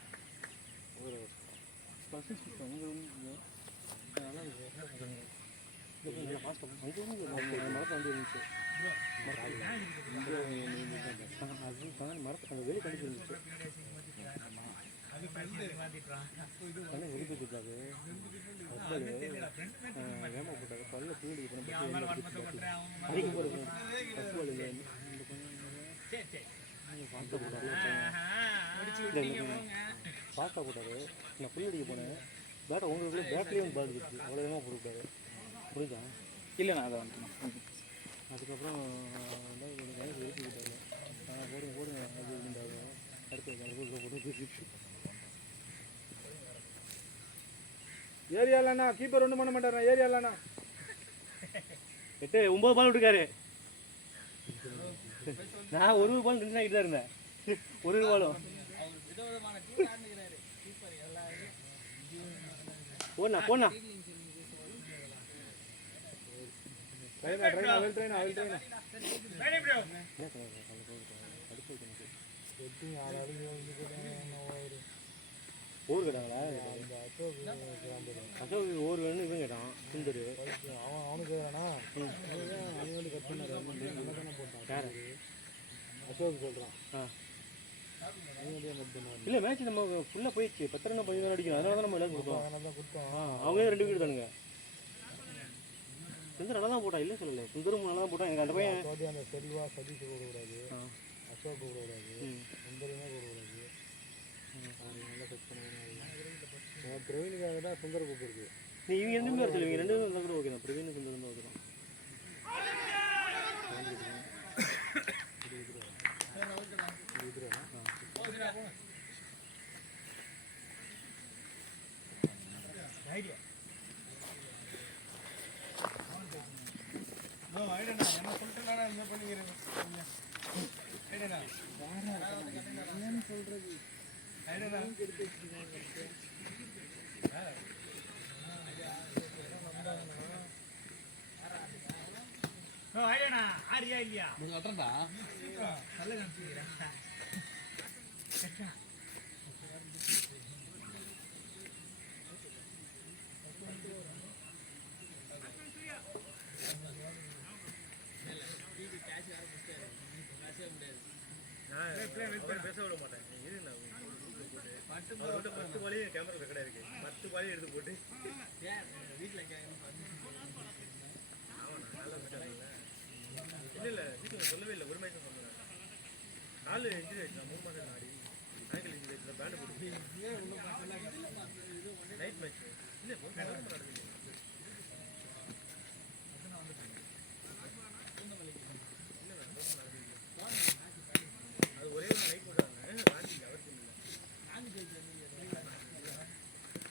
மரத்தை வெளியே கண்டிப்பாக அது ஃப்ரெண்ட் மாத்திட்டான். வெளிப்பிட்டாரு வேமா போட்டாரு. பல்ல தூண்டி அவன் மேல வன்மத்தை கொட்டுறேன். அவங்க அடிக்க போகிறது சரி சரி பாஸ்தா போட்டாரு. முடிச்சு விட்டீங்க போங்க. பாஸ்தா போட்டாரு. நான் புல் அடிக்க போனேன். பேட்டை உங்களுக்கு பேட்டரியும் பால் இருக்குது. அவ்வளோ விதமாக போட்டுவிட்டாரு. புரியுதா? இல்லைண்ணா அதை வந்துட்டேன். அதுக்கப்புறம் எழுதி விட்டாரு. போடுங்க அது இந்த அடுத்து போட்டு ஏரியாலண்ணா கீப்பர் ஒன்றும் பண்ண மாட்டாரா ஏரியாலண்ணா 9 பால் விட்டுருக்காரு. நான் ஒரு பால் டென்ஷன் ஆகிட்டு தான் இருந்தேன். ஒரு பாலும் போண்ணா போண்ணா ஊர் கேட்டாங்களா? அசோக் ஊர் வேணும்னு இவன் கேட்டான் சுந்தர். அவனுக்கு வேணா அவன் கட் பண்ணாரு யாரு? அசோக் சொல்கிறான். இல்லை மேட்ச் நம்ம ஃபுல்லாக போயிடுச்சு. 10 ரன் 15 ரன் அடிக்கணும். அதனால தான் நம்ம எல்லாம் கொடுத்தோம். அதனால தான் கொடுத்தோம். அவங்க 2 விக்கெட் தானுங்க. சுந்தர் நல்லா தான் போட்டான், இல்லை சொல்லலை. சுந்தரும் நல்லா தான் போட்டான். எனக்கு அந்த பையன் அந்த செல்வா சதீஷ் கூடக்கூடாது, அசோக் கூடக்கூடாது, சுந்தரமே கூடக்கூடாது. நல்லா செட் பண்ணுவாங்க. பிரவீனுக்காக தான் சுந்தர் கூப்பிடுது. நீ இவங்க 2 பேர் சொல்லி இவங்க 2 பேரும் இருந்தால் கூட ஓகே தான். பிரவீன் சுந்தரம் தான் ஓகே தான். ஆரியா இல்லையா நல்ல பேச விட மாட்டேன். அவர்கிட்ட 10 பாலையும் கேமரா ரெக்கார்டாக இருக்கு. 10 பாலையும் எடுத்து போட்டு இல்லை வீட்டில் சொல்லவே இல்லை. ஒரு மேட்ச் சொன்னேன். காலு இன்ஜுரி ஆயிடுச்சு. 3 மாதம் ஆடி ஆங்கிள் இன்ஜுரி ஆயிடுச்சு. பேண்டு போட்டு நைட் மேட்ச் இல்லை நடக்குது. அது ஒரே ஒரு நைட் போட்டாங்க. ராஞ்சி அவருக்கு இல்லை.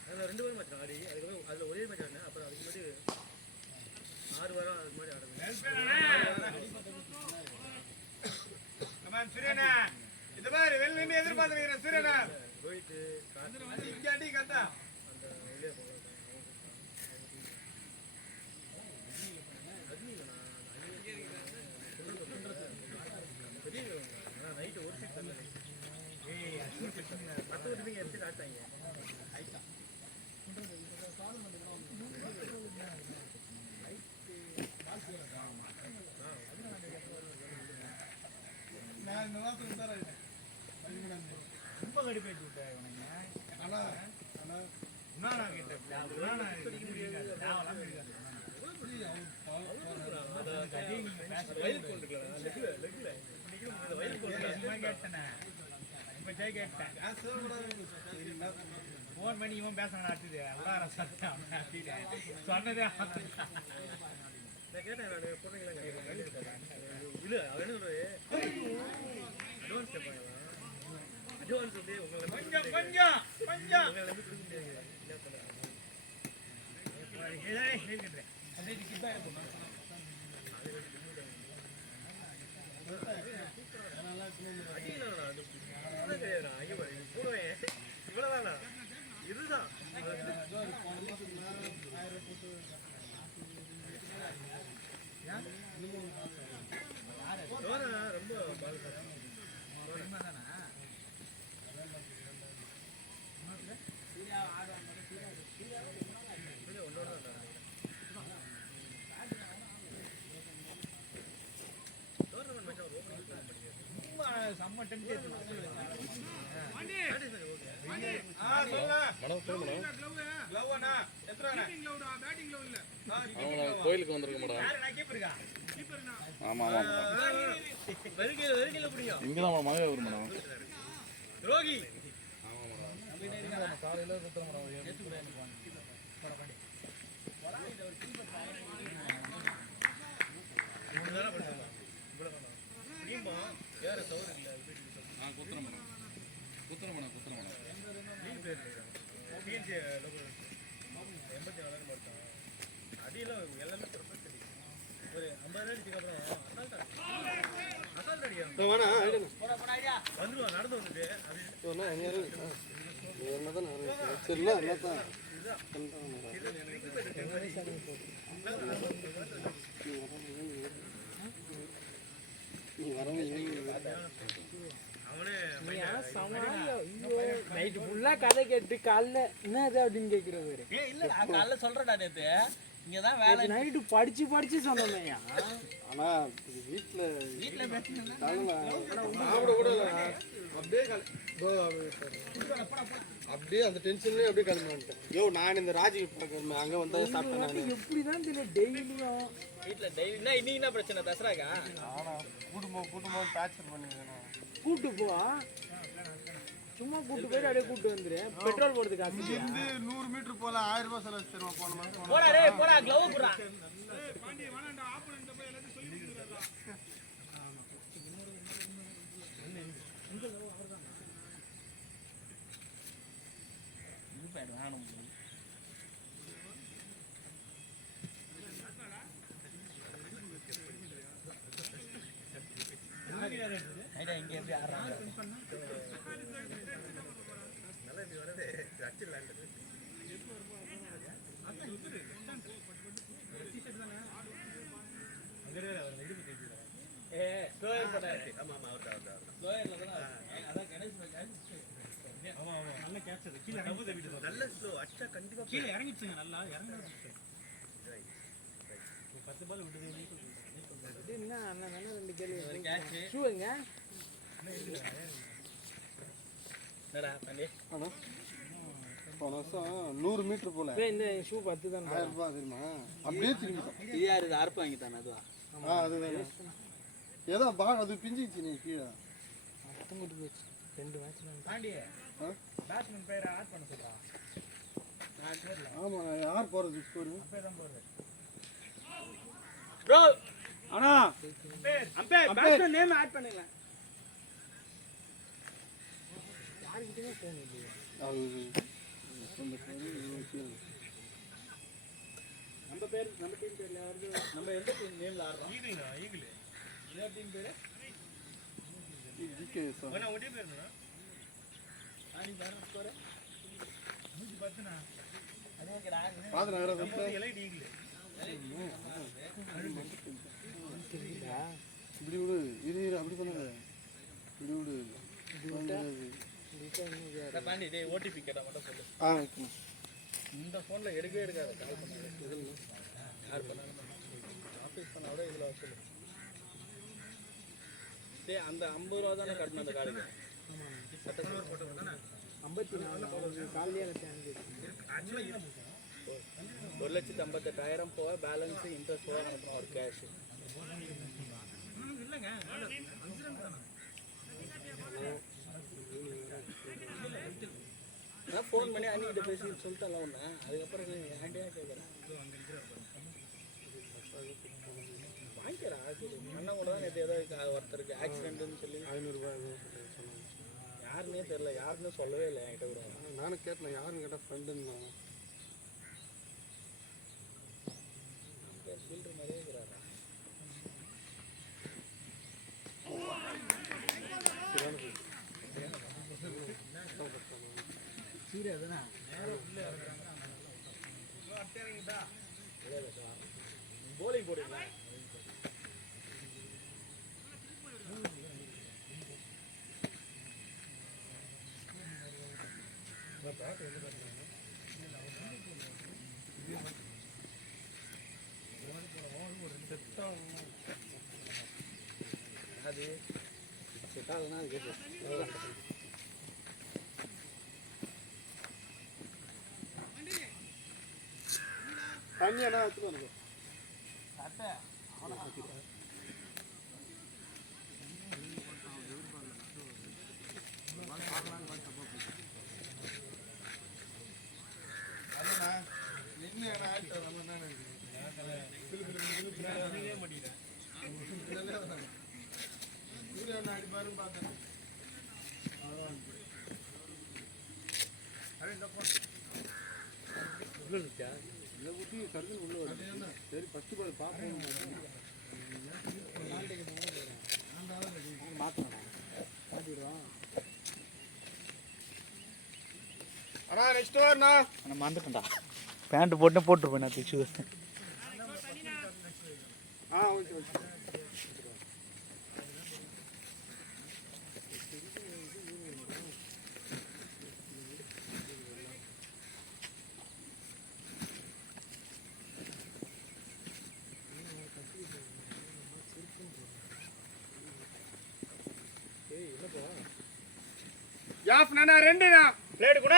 அதில் 2 வாரம் மேட்ச் ஆடி அதுக்கப்புறம் அதில் ஒரே மேட்ச் ஆடினேன். அப்புறம் அதுக்கு முன்னாடி 6 வாரம் அதுக்கு முன்னாடி ஆடுவேன். இது மாதிரி வெளில எதிர்பார்த்துக்கிறேன். சூரியனா ரோஹித் இங்கே அடி கண்டா அந்த வெளியே போகிறேன். நைட்டு ஒரு சீட் தரல. 10 வருஷத்துக்கு எடுத்து ஆட்டாங்க. ரொம்ப கடுப்பேற்றி விட்டேன் உனக்கு. ஃபோன் பண்ணி இவன் பேசுறான் அடுத்தது சொன்னதே நான் கேட்டேன். நான் போடுறீங்களா இல்லை அவன் என்ன அட்வான்ஸ் கேட்பாங்க. அட்வான்ஸ் வந்து உங்களை கொஞ்சம் கொஞ்சம் கொஞ்சம் உங்களை நம்பி கொடுக்க முடியாது. என்ன பண்ணுறாங்க போடுவேன். இவ்வளவுதானா? இதுதான் ரொம்ப செம்ம டெம்ப்ளேட். கோயிலுக்கு வந்திருக்க மாட்டா. ஆமா ஆமா வெறுக்கையில பிடிக்கும். இங்கதான் மழை வரும் மேடம். ரோகி காலையில் சுற்றுற மேடம். இவ்வளவுதானா படிச்சுமா? இவ்வளவுதானா? முடியுமா? வேற சவுர் இல்லை குத்திரமணம் லீவ் பேர் டிஎன்சி லோக்கல் 84 மாட்டோம் அடியெல்லாம் எல்லாமே பர்ஃபெக்ட் அடி ஒரு 50 அடிச்சுக்கு அப்புறம் அசால்ட் அடியா வந்துடுவான் நடந்து வந்துட்டு நைட்டு ஃபுல்லா கதை கேட்டு காலைல என்னது அப்படின்னு கேட்கறது இல்ல நான் காலைல சொல்றேன்டா நேத்து இங்கதான் வேலை நைட்டு படிச்சு சொன்னோம்யா. ஆனா வீட்டுல அப்படியே அந்த டென்ஷன்லயே அப்படியே கிளம்பி வந்துட்டேன். யோ நான் இந்த ராஜி பார்க்க அங்க வந்தா சாப்பிட்டேன். எப்படிதான் தெரியல டெய்லியும் வீட்டுல டெய்லி இன்னைக்கு என்ன பிரச்சனை தசராக்கா ஆனா கூட்டும் டார்ச்சர் பண்ணிக்கிறேன். கூட்டு போ, சும்மா கூட்டு போயிட்டு அப்படியே கூட்டு வந்துரு. பெட்ரோல் போடுறதுக்கு காசு இல்லையா? 100 மீட்டர் போல 1000 ரூபாய் செலவு தருவோம் போன மாசம். போடா டேய் போடா க்ளோவ் போடுறா இங்க எப்படி ஆடுறாங்க கீழே இறங்கிடுச்சுங்க நல்லா இறங்கிடுச்சு 10 பால் விடுது என்ன அண்ணன் தானே ரெண்டு கேள்வி ஷூ எங்க என்னடா பண்ணி ஆனா போன வருஷம் 100 மீட்டர் போல இந்த ஷூ 10 தான் 1000 ரூபாய் தெரியுமா? அப்படியே திரும்பிட்டோம். இது யாரு இது அறுப்பு வாங்கி தானே அதுவா அதுதான் ஏதோ அது பிஞ்சிச்சு நீ கீழே முட்டு போச்சு. 2 மேட்ச் பாண்டி பேட்ஸ்மேன் பேரை ஆட் பண்ண சொல்றா ஆமா யார் போறது ஸ்கோர் அப்பதான் போறது ப்ரோ அண்ணா அம்பேர் பேட்ஸ்மேன் நேம் ஆட் பண்ணுங்க யாருக்கிட்டயுமே ஃபோன் இல்லையா? அது நம்ம பேர் நம்ம டீம் பேர்ல யாரு நம்ம எந்த டீம் நேம்ல ஆடுறோம் ஈகிள்ண்ணா ஈகிள் என்ன டீம் பேரு ஜிகே சார் வேணா உங்க டீம் பேருண்ணா ஆனி பேர் ஸ்கோர் 110னா அது ஓகேடா பாத்து நகர எலைட் ஈகிள் தெரியுதா? இப்படி விடு இரு அப்படி பண்ணாத இப்படி விடு பாண்டி டேய் ஓடிபி கேட்டா மட்டும் சொல்லு வைக்கணும். இந்த போன்ல எடுக்கவே எடுக்காத கால் பண்ணாத யார் பண்ணாலும் ஆபீஸ் பண்ணா கூட இதுல சொல்லு டேய் அந்த 50 ரூபா தானே கட்டணும் அந்த கார்டுக்கு சட்டப்படி போட்டோ தானே 54 காலையில தேங்கி 1,58,000 போக பேலன்ஸ் இன்ட்ரெஸ்ட் போக அனுப்பணும் ஒரு கேஷ் இல்லைங்க நான் ஃபோன் பண்ணி அன்னிக்கிட்ட பேசி சொல்லிட்டேன்ல ஒன்று அதுக்கப்புறம் ஏன்டியா கேட்குறேன் வாங்கிக்கிறா அண்ணா கூட தான் நேற்று ஏதோ ஒருத்தருக்கு ஆக்சிடென்ட்னு சொல்லி 500 ரூபாய் சொன்னாங்க. யாருன்னே தெரியல யாருன்னு சொல்லவே இல்லை என்கிட்ட கூட நானும் கேட்டேன் யாருன்னு கேட்டால் ஃப்ரெண்டுன்னு ஃபீல்டர் மாதிரியே இருக்கிறாரா போலிங் போடுவீங்களா அது செட் ஆகுதுன்னா அது கேட்கு தண்ணி என்ன வச்சுட்டு வந்து இதை ஊற்றி சர்க்கிள் உள்ள வருது. சரி ஃபஸ்ட்டு பால் பார்ப்போம். அண்ணா நெக்ஸ்ட் வரண்ணா. நான் மறந்துட்டேன்டா. பேண்ட் போட்டுருப்பேன் நான் திச்சு. Okay okay. யாஃப் நானா ரெண்டுண்ணா. பிளேடு கூட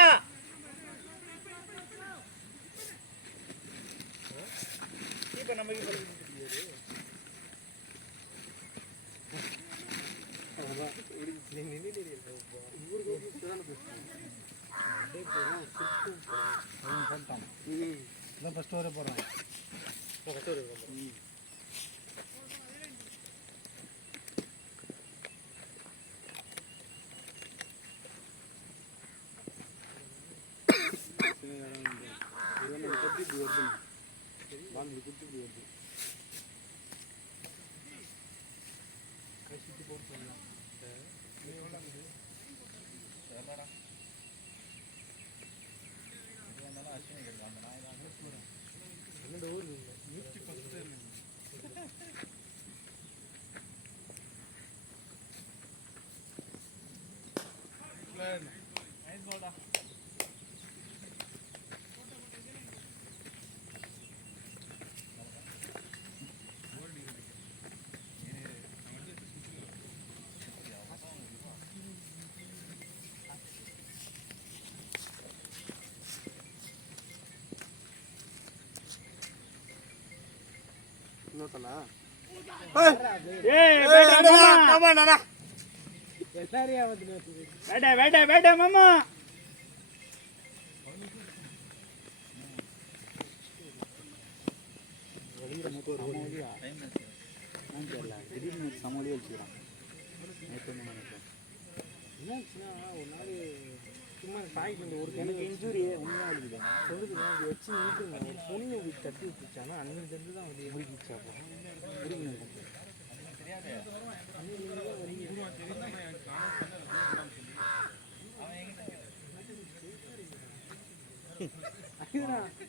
இப்போ நமக்கு ஃபஸ்ட்டு வர போகிறேன். இன்னொருத்தனா? ஏய் வேடா மாமா நானா. வேடா மாமா. சமோலியா வச்சுக்கிறான். என்னாச்சுன்னா ஒரு நாள் சும்மா சாய்க்கு ஒரு எனக்கு இன்ஜூரி உண்மையாக இருக்குது. சொல்லுதுங்க அது வச்சு நின்றுங்க ஒரு பொண்ணு இப்படி தட்டி வச்சுச்சானா அன்னைக்கு தெரிஞ்சு தான் வந்து முடிக்கிச்சா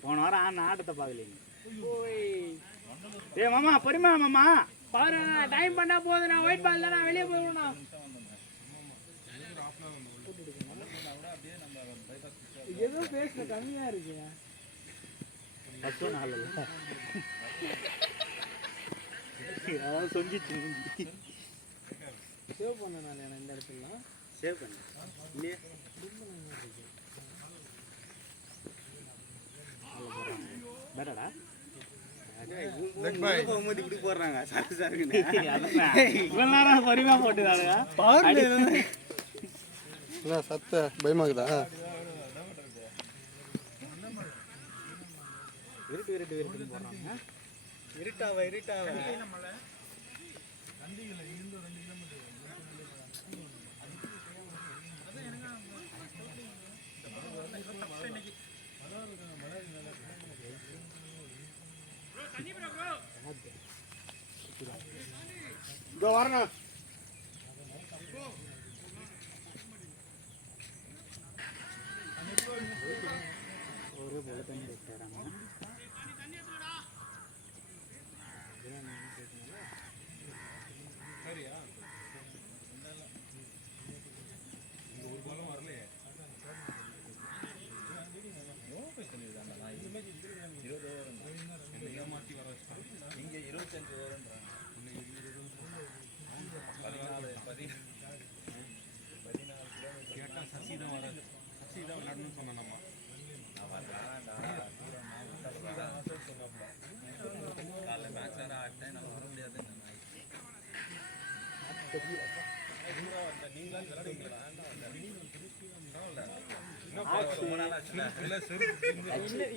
போன வாரம் ஆட்டத்தை பார்க்கலீங்க. ஏ மாமா பொறுமா மாமா பாரு டைம் பண்ணா போதும். நான் ஒயிட் பால் தான் வெளியே போயிடுவேண்ணா. ஏதோ பேச கம்மியா இருக்கு. பத்து நாள் அதாவது சொங்கிச்சு. சேவ் பண்ண நான் இந்த இடத்துல சேவ் பண்ணு இல்லையே. பேட்டடா போகும்போது இப்படி போடுறாங்க சாரு சாருங்க. இவ்வளோ நேரம் பொறுமையா போட்டுதானுங்க. சத்த பயமாக்குதா? இருட்டு போடுறாங்க. இருட்டாவ இதோ வரணும். ஒரு போல தண்ணி வச்சுறாங்க.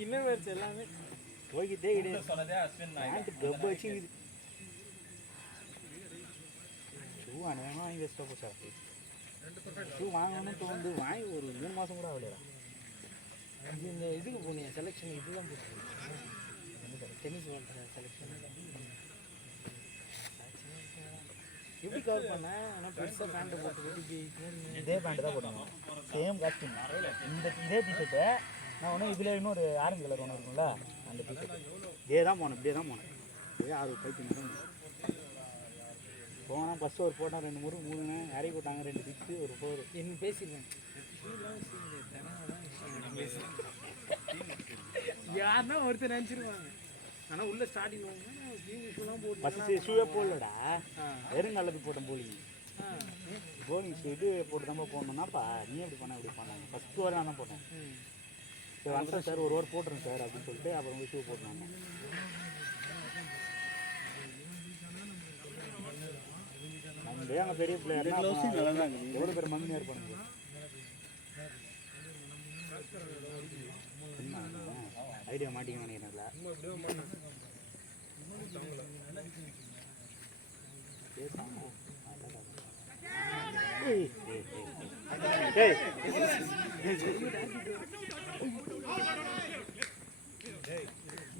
இன்னும் வச்சு எல்லாமே போய்கிட்டே கிடையாது. கப்பு வச்சு அநியாயமாக வாங்கி வேஸ்ட்டாக போச்சா ஷூ வாங்கணும்னு தோணுது வாங்கி ஒரு 3 மாதம் கூட ஆகலையா இது இந்த இதுக்கு போனீங்க செலெக்ஷன் இதுதான் போட்டு டென்னிஸ் செலெக்ஷன் எப்படி கவர் பண்ணேன் ஆனால் பெருசாக பேண்ட்டை போட்டு இதே பேண்ட் தான் போட்டாங்க சேம் காஸ்டியூம் இதே டிஷர்ட்டு நான் ஒன்றும் இதில் இன்னொரு ஆரஞ்சு கலர் ஒன்று இருக்கும்ல அந்த டிஷர்ட் இதே தான் போனேன் இப்படியே தான் போனேன் இதே 6 பைக்கு நேரம் போனால் ஃபஸ்ட்டு ஒரு போட்டால் 2 முறை 3 இறக்கி போட்டாங்க 2 6 ஒரு 4 என்ன பேசிடுவேன் யாருன்னா ஒருத்தர் நினச்சிருவாங்க ஆனால் உள்ள ஸ்டார்டிங் ஷூலாம் போட்டு ஃபஸ்ட்டு ஷூவே போடலடா வெறும் நல்லது போட்டேன் போலிங் ஷூ இது போட்டு தான் போடணுன்னாப்பா நீ எப்படி பண்ண இப்படி பண்ணாங்க ஃபஸ்ட்டு வரை நான் தான் போட்டேன் சரி வந்துட்டேன் சார் ஒரு ஓவர் போட்டுருங்க சார் அப்படின்னு சொல்லிட்டு அப்புறம் வந்து ஷூ போட்டுருவாங்க நம்மளே அங்கே பெரிய பிள்ளையர்னா எவ்வளோ பேர் மம்மியாக இருப்பாங்க ஐடியா மாட்டிக்கணும்னு நினைக்கிறேன்ல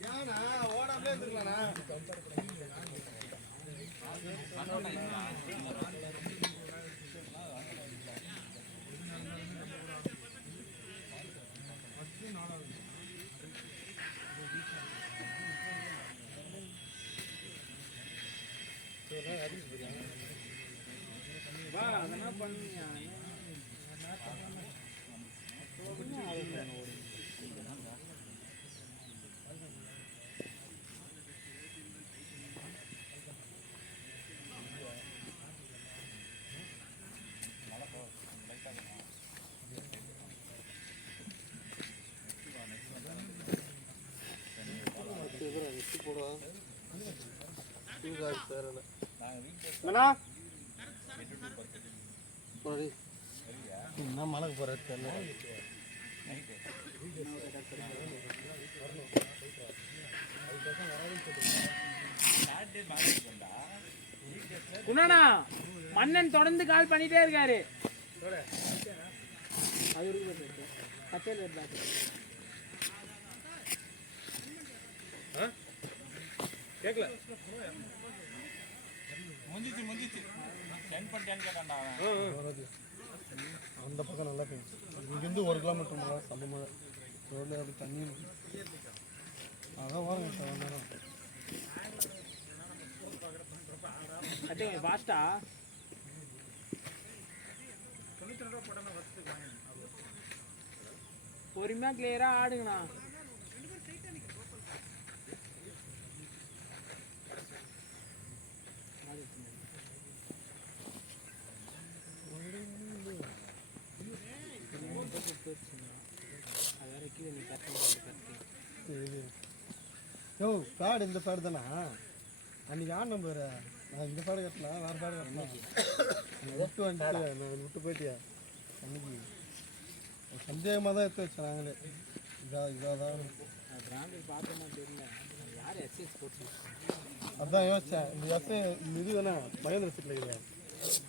ஏன்னா ஓடாமலே இருந்துக்கலாண்ணா வா அதெல்லாம் பண்ணியா என்ன மலைக்கு போகிற தெரியல குணனா மன்னன் தொடர்ந்து கால் பண்ணிட்டே இருக்காரு அது இருக்கு பச்சையில் இருந்தாரு கேட்கல முடிஞ்சிச்சு சென்ட் பண்ணிட்டேன்னு கேட்டான்டா அந்த பக்கம் நல்லா போயிடுச்சு இங்கேருந்து 1 கிலோமீட்டர் மேலே சமமாக ரோடில் அப்படி தண்ணி இருக்கு அதான் வாங்க சார் நேரம் அட்டே ஃபாஸ்டா பொறுமையா கிளியரா ஆடுங்கண்ணா யோ பேடு இந்த பேடு தானா அன்றைக்கி ஆன் நம்பர் நான் இந்த பேடு கட்டலாம் வேறு பேடு கட்டலாம் விட்டு வந்துட்டு நான் விட்டு போயிட்டியா அன்னைக்கு சந்தேகமாக தான் எடுத்து வச்சேன் நாங்களே இதாக தான் அதான் யோசித்தேன் இந்த எஸ்ஐ இந்த இது தானே மகேந்திர சீட்டில் கிடையாது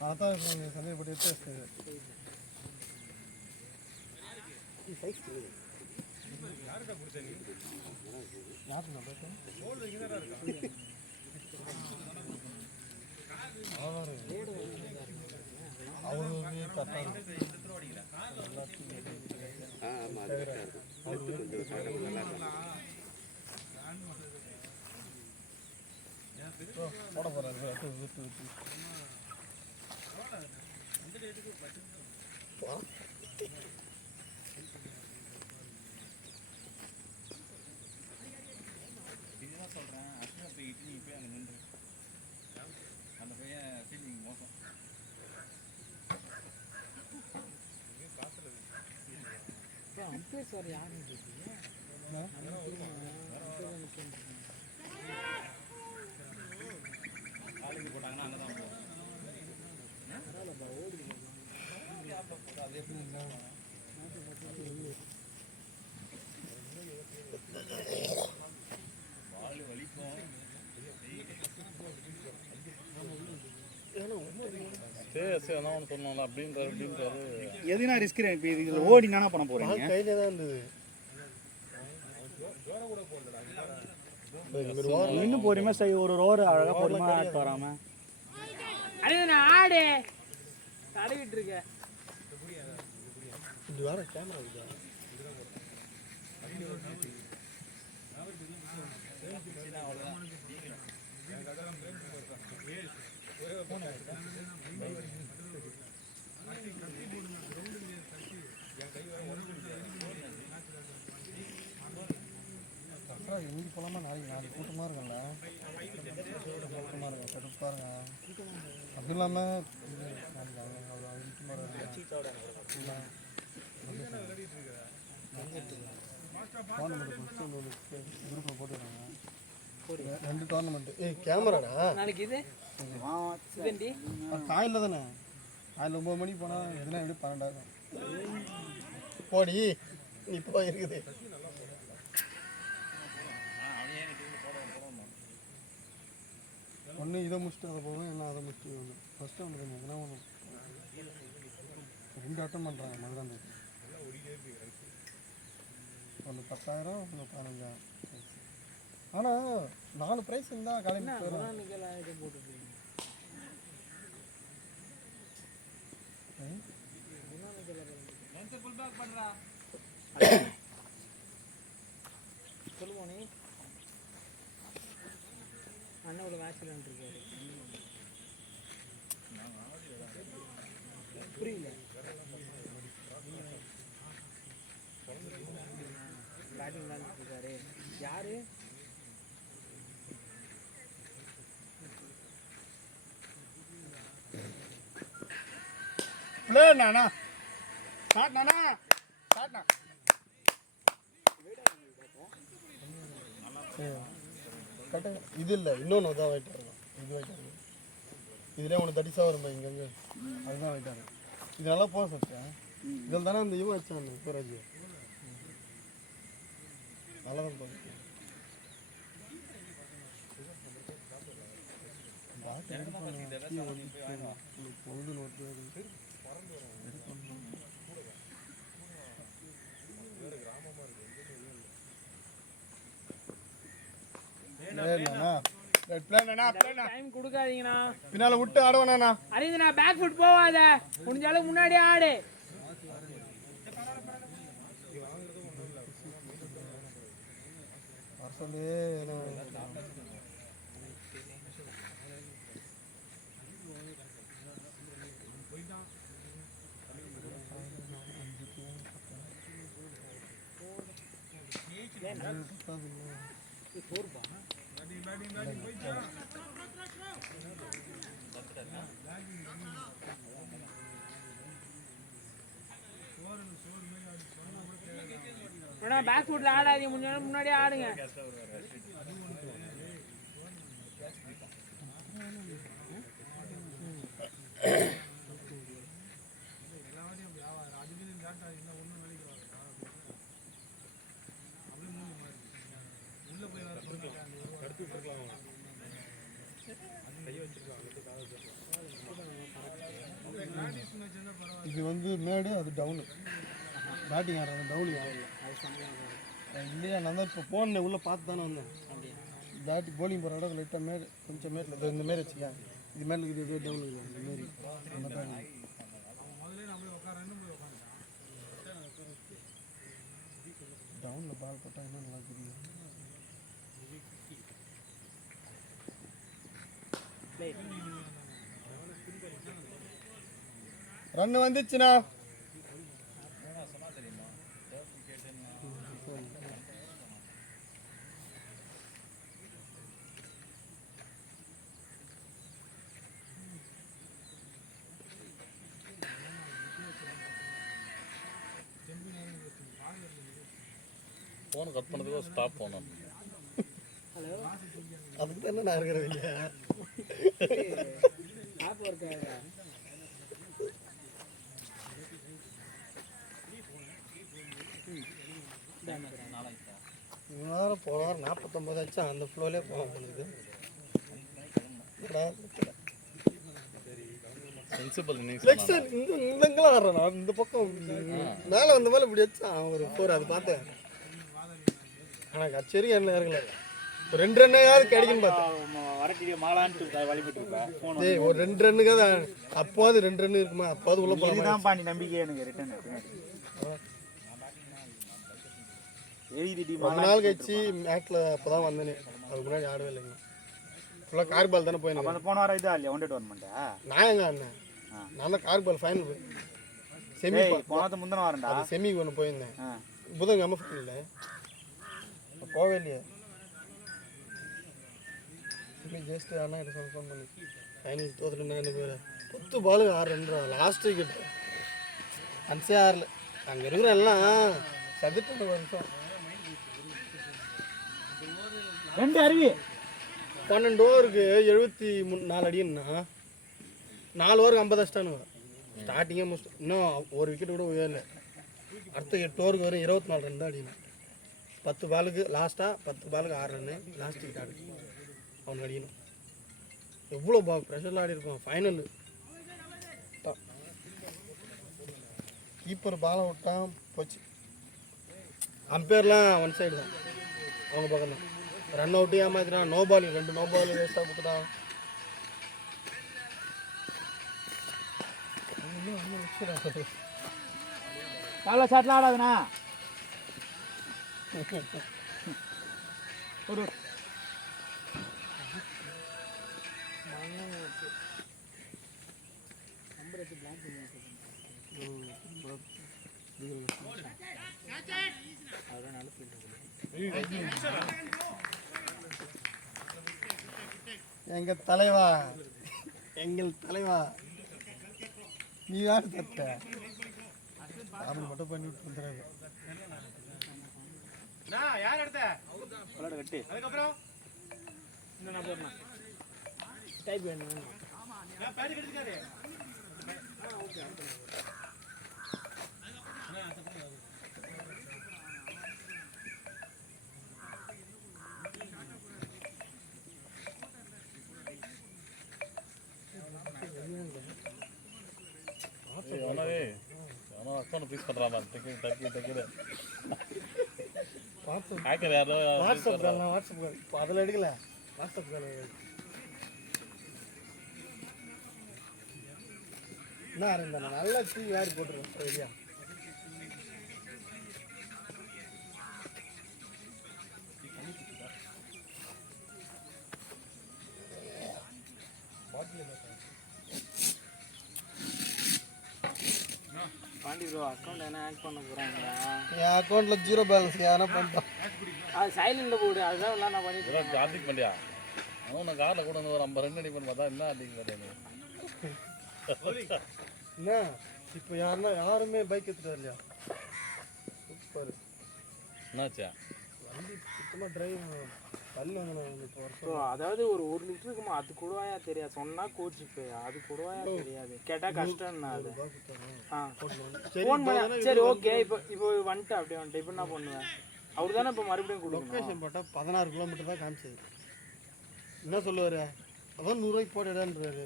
அதான் சந்தேகப்பட்டு எடுத்து வச்சேன் அவரு கரெக்டாக போட போகிறாரு விட்டு விட்டு இதுதான் சொல்கிறேன் அஸ்மா போய் இட்லி போய் அங்கே நின்று அந்த பையன் ஃபீலிங் மோசம் அம்பேர் சார் யாருன்னு காலேஜ் போட்டாங்கன்னா அங்கே தான் போகும் அது எப்படி பால் வலிக்கும் சரி அதான் ஒன்று சொன்னால அப்படின்றாரு எதுனா ரிஸ்க் இப்போ இதில் ஓடி என்ன பண்ண போகிறீங்க? கையில தான் இருந்தது. இன்னும் பொறுமையாக சரி ஒரு ரோடு அழகாக பொறுமையாக ஆட்டு வராமல் ஆடு தடவிட்டு இருக்க. இது வேற கேமரா இருக்கா? இன்னைக்கு போலாமா நாளைக்கு? நாளைக்கு கூட்டமாக இருக்கும்ல, கூட்டமாக இருக்கும், கடுப்பாக இருக்கும். அதுவும் இல்லாமல் குரூப்பில் போட்டுருக்காங்க 2 டோர்னமெண்ட்டு. கேமராடா நாளைக்கு இது இதுண்டி காலையில் தானே, காலையில் 9 மணிக்கு போனால் எதுனா எப்படி 12,000 போடி இப்போ இருக்குது. ஒன்று இதை முடிச்சுட்டு அதை போவேன், இல்லை அதை முடிச்சுட்டு ஒன்று ஃபஸ்ட்டு ஒன்று கொஞ்சம் எதுனா ஒன்று 2 அட்டம் பண்ணுறாங்க மதுராந்தேக்கு. ஒன்று 10,000, ஒன்று 15,000. ஆனால் 4 ப்ரைஸ் இருந்தால் காலையில் போயிடும். சொல்லுவோனே அண்ணன் ஒரு மேட்ச் விளையாண்டுருக்காரு. புரியல பேட்டிங் விளையாண்டுட்டு இருக்காரு. யாரு நானா ஸ்டார்ட் நானா ஸ்டார்ட் நான் கரெக்டாக இது இல்லை, இன்னொன்று தான் வாங்கிட்டு வரலாம். இது வாங்கிட்டு வரலாம், இதிலே ஒன்று தடிசாக வரும்பா இங்கங்கே, அதுதான் வாங்கிட்டு வரேன். இது நல்லா போக சத்தேன். இதில் தானே அந்த இவன் வச்சான் சிவராஜ், நல்லா தான் போகுது. பொழுதுன்னு ஒரு டைம் கொடுக்காதீங்கண்ணா. பின்னால விட்டு ஆடுவானா அறிந்துண்ணா பேக் ஃபுட் போவாத, முடிஞ்ச அளவுக்கு முன்னாடியே ஆடு. சொல்லி பேக் ஃபுட்ல ஆடாதீங்க, முடிஞ்ச அளவுக்கு முன்னாடியே ஆடுங்க. இது வந்து மேடு, அது டவுனு. பேட்டிங் ஆடுறாங்க, டவுனிங் ஆடல இல்லையா? நான் தான் இப்போ போனேன், உள்ளே பார்த்து தானே வந்தேன். பேட்டி போலிங் போகிற இடம் லைட்டாக மேடு, கொஞ்சம் மேட்டில் இந்த மாரி வச்சுக்கேன். இது மேலே இருக்குது, டவுன் இருக்குது, இந்த மாரி அந்த தான் டவுனில் பால் போட்டால் இன்னும் நல்லா தெரியும். ரன் வந்துச்சுண்ணா. ஃபோன் கட் பண்ணதுக்கு ஸ்டாப் போனோம். அதுக்கு தானே நான் இருக்கிறேன் இல்லையா? வாரம் போன வாரம் 49 ஆச்சு, அந்த ஃப்ளோலே போக முடியுது. பிரின்சிபல் நீ ஃப்ளெக்ஸர் இங்கெல்லாம் ஆடுறான் நான் இந்த பக்கம் மேலே வந்த மேலே இப்படி வச்சான் ஒரு 4 அது பார்த்தேன். ஆனால் கச்சேரி என்ன இறங்கல. ஒரு 2 ரன்னையாவது கிடைக்குன்னு பார்த்தேன். வரட்டி மாலான்ட்டு வழிபட்டு இருக்கா ஃபோன் ஏய் ஒரு 2 ரன்னுக்காவது அப்போது 2 ரன் இருக்குமா அப்போது உள்ள போகலாம். இதுதான் பாண்டி நம்பிக்கை எனக்கு ரிட்டர்ன் எழுதிடி ரொம்ப நாள் கழிச்சு மேட்ச்சில் அப்போ தான் வந்தேனே. அதுக்கு முன்னாடி ஆடவே இல்லைங்க. ஃபுல்லாக கார் பால் தானே போயிருந்தேன். அந்த போன வாரம் இதா இல்லையா ஒன் டே டோர்னமெண்ட்டா? நான் எங்க அண்ணன் நான் தான் கார் பால் ஃபைனல் போய் செமி போனது முந்தின வாரம்டா. செமிக்கு ஒன்று போயிருந்தேன். புதன்கிழமை ஃபைனல் போவே இல்லையே. செமி ஜஸ்ட் அண்ணா கிட்ட ஃபோன் பண்ணி ஃபைனல் தோத்துட்டு என்ன பேர் 10 பாலுக்கு 6 ரன் லாஸ்ட் விக்கெட் அன்சே ஆறல. அங்கே இருக்கிற எல்லாம் சதுப்பு வருஷம் 2 அருவி 12 ஓவருக்கு 74 அடின்னா 4 ஓவருக்கு 50 அடிச்சிட்டானுங்க. ஸ்டார்டிங்கே முடிச்சு இன்னும் ஒரு விக்கெட் கூட உயரல. அடுத்த 8 ஓவருக்கு வரும் 24 ரன் தான் அடிக்கணும். 10 பாலுக்கு லாஸ்ட்டாக 10 பாலுக்கு 6 ரன்னு லாஸ்ட் விக்கெட் ஆடு அவனுக்கு அடிக்கணும். எவ்வளோ ப்ரெஷரில் ஆடி இருப்பான். ஃபைனல் கீப்பர் பாலை விட்டான் போச்சு. அம்பேர்லாம் ஒன் சைடு தான் அவங்க பக்கம் தான். ரன் அவுட்டு ஏமாத்தினான். நோ பால் 2 நோ பால் வேஸ்ட்டாக கொடுத்துட்டான். காலைல ஷாட்லாம் ஆடாதுண்ணா ஒரு எங்கள் தலைவா எங்கள் தலைவா நீ யார் தட்ட அவன் மட்டும் பண்ணி விட்டு வந்துடுறாரு. யார் எடுத்த விளையாட கட்டி அதுக்கப்புறம் என்ன போடணும் டைப் வேணும் பேடு கெடுத்துக்காரு. அக்கௌண்ட் பீஸ் பண்ணுறாமா டக்கு வாட்ஸ்அப் ஹேக்கர் யாரோ வாட்ஸ்அப் கால் வாட்ஸ்அப் கால் இப்போ அதில் எடுக்கல. வாட்ஸ்அப் கால் என்ன இருந்தா நல்லா டீ வாரி போட்டுருவேன் சரியா. பாண்டி ப்ரோ அக்கௌண்ட் என்ன ஹேக் பண்ண போகிறாங்க. என் அக்கௌண்ட்டில் 0 பேலன்ஸ் யாரா பண்ணிட்டோம். அது சைலண்டில் போடு. அதுதான் நான் பண்ணிட்டு இருக்கேன். ஜார்ஜிக் பண்ணியா அவன் நான் காரில் கூட வந்து ஒரு 50 ரன் அடி பண்ணி பார்த்தா என்ன அடிக்க மாட்டேன். என்ன இப்போ யாருமே பைக் எடுத்துட்டு இல்லையா. சூப்பர் என்னாச்சா வண்டி சுத்தமாக டிரைவ் தள்ளி வாங்கணும் இப்போ ப்ரோ அதாவது ஒரு 1 லிட்டர் இருக்குமா அது கூடவாயா தெரியாது. சொன்னால் கோச்சிக்கு அது கூடவாயா தெரியாது. கேட்டால் கஷ்டம்னா அது ஃபோன் பண்ண சரி ஓகே. இப்போ வந்துட்டு அப்படியே வந்துட்டு இப்போ என்ன பண்ணுவேன். அவர் தானே இப்போ மறுபடியும் கொடுக்கணும். லொக்கேஷன் போட்டால் 16 கிலோமீட்டர் தான் காமிச்சது. என்ன சொல்லுவார் அதான் 100 ரூபாய்க்கு போட்டுடான்றாரு.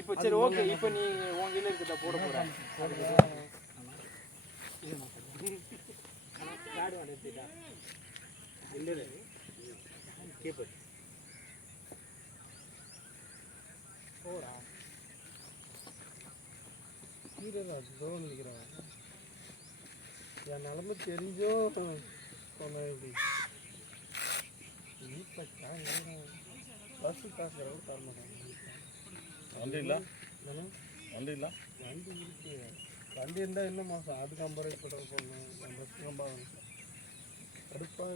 இப்போ சரி ஓகே. இப்போ நீ உன் கீழே இருக்குதா போட போகிறேன். கார்டு வந்துட்டா இல்லை கீப்பர் போடா தோன் நிற்கிறான். என் நிலமை தெரிஞ்சும் சொன்ன எப்படி வீட்டில் பஸ்ஸு காசு தர மாட்டாங்க. வண்டி இல்லை வண்டி இல்லை வண்டி இருக்கு. வண்டி இருந்தால் என்ன மாதம் அதுக்கு 50 ரூபாய்க்கு பெட்ரோல் போடணும். பஸ்ஸுக்கு 50 கடுப்பாக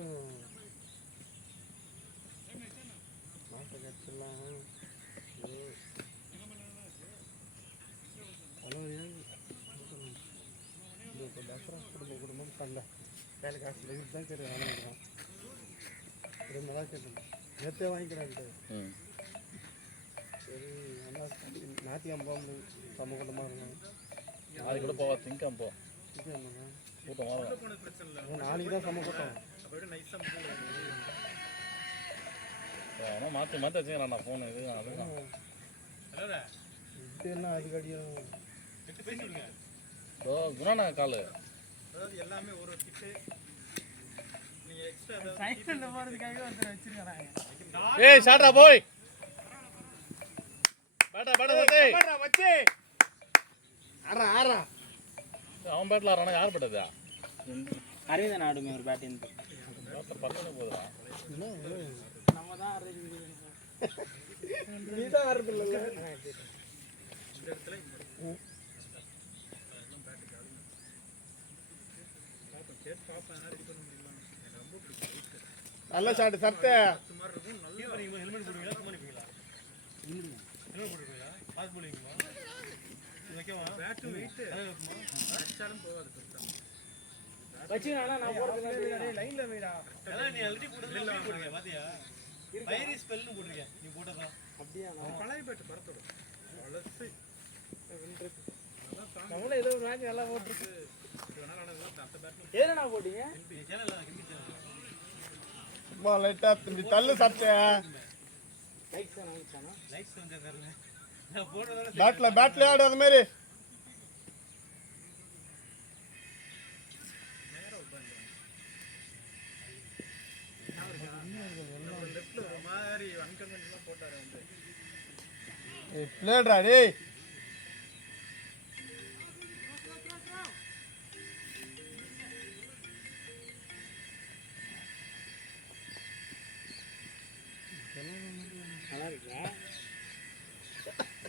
மாச கட்சிலாம் இப்போ தசரா குடும்பம் பண்ணல வேலை காசு லெகிட்டு தான் சரி வாங்கிக்கிறோம். 2 நாளாக கேட்டேன் நேற்றே வாங்கிக்கிறான்ட்டு. சரி நல்லா ஞாயிற்றுக்கிழமை போகும்போது சம கூட்டமாக இருக்கும். நாளைக்கு கூட போவா திங்கம் போ என்னங்க கூட்டம் வரும். நாளைக்கு தான் சம கூட்டம். ஆனால் மாற்றி மாற்றி வச்சுக்கிறேன் நான் ஃபோனு இது அதுதான் என்ன அதுக்கு அடியும் 8 பைசா கொடுங்க. குணாண்ணா காலு அதாவது எல்லாமே ஒரு கிட்டு நீங்க எக்ஸ்ட்ரா சைக்கிள்ல போறதுக்காக ஒருத்தர் வச்சிருக்காங்க. ஏய் ஷாட்ரா போய் பேட்டா பேட்டா சத்தே வச்சு ஆறா அவன் பேட்டில் ஆறானா யார் பேட்டதா அரவிந்தன் ஆடுமே ஒரு பேட்டிங் பத்தனை போதுடா நம்ம தான் அரவிந்த் நீதான் ஆடுறது இல்ல இந்த இடத்துல பாப்போம் கேட் பாப்பேன் ரெடி பண்ண முடியல. எனக்கு ரொம்ப பிடிக்கும். நல்ல ஷாட் சட்டை பத்து மாதிரி இருக்கும். நல்லா ஹெல்மெட் போடுவீங்களா சும்மா நிப்பீங்களா? ஹெல்மெட் போட்டுருக்கீங்களா? பாஸ் பண்ணுவீங்களா? ஓகேவா? பேட்டு வெயிட் அடிச்சாலும் போகாது பெருசா. வச்சுக்கணும். நான் போடுறது லைன்ல வைடா. அதான் நீ ஆல்ரெடி போடுறீங்க பாத்தியா? பைரி ஸ்பெல்னு போட்டுருக்கேன். நீ போட்டதா? அப்படியே பழைய பேட்டு பரத்தோட. வளசு. நம்மள ஏதோ ஒரு மேட்ச் நல்லா போட்டுருக்கு. இதனால நடக்குது அந்த பேட். ஏறனா போட்டீங்க? சேனல்ல கிண்டி சேனல். சும்மா லைட்டா இப்படி தள்ளு சட்டை லைக்ஸ் ஆனா லைட்ஸ் வந்து தரல. நான் போடுறதால பேட்ல ஆடு அது மாதிரி லெஃப்ட்ல ஒரு மாதிரி அன்கன்வென்ஷனலா போட்டாரு வந்து. பிளேட்ரா டேய் நல்லா இருக்கா?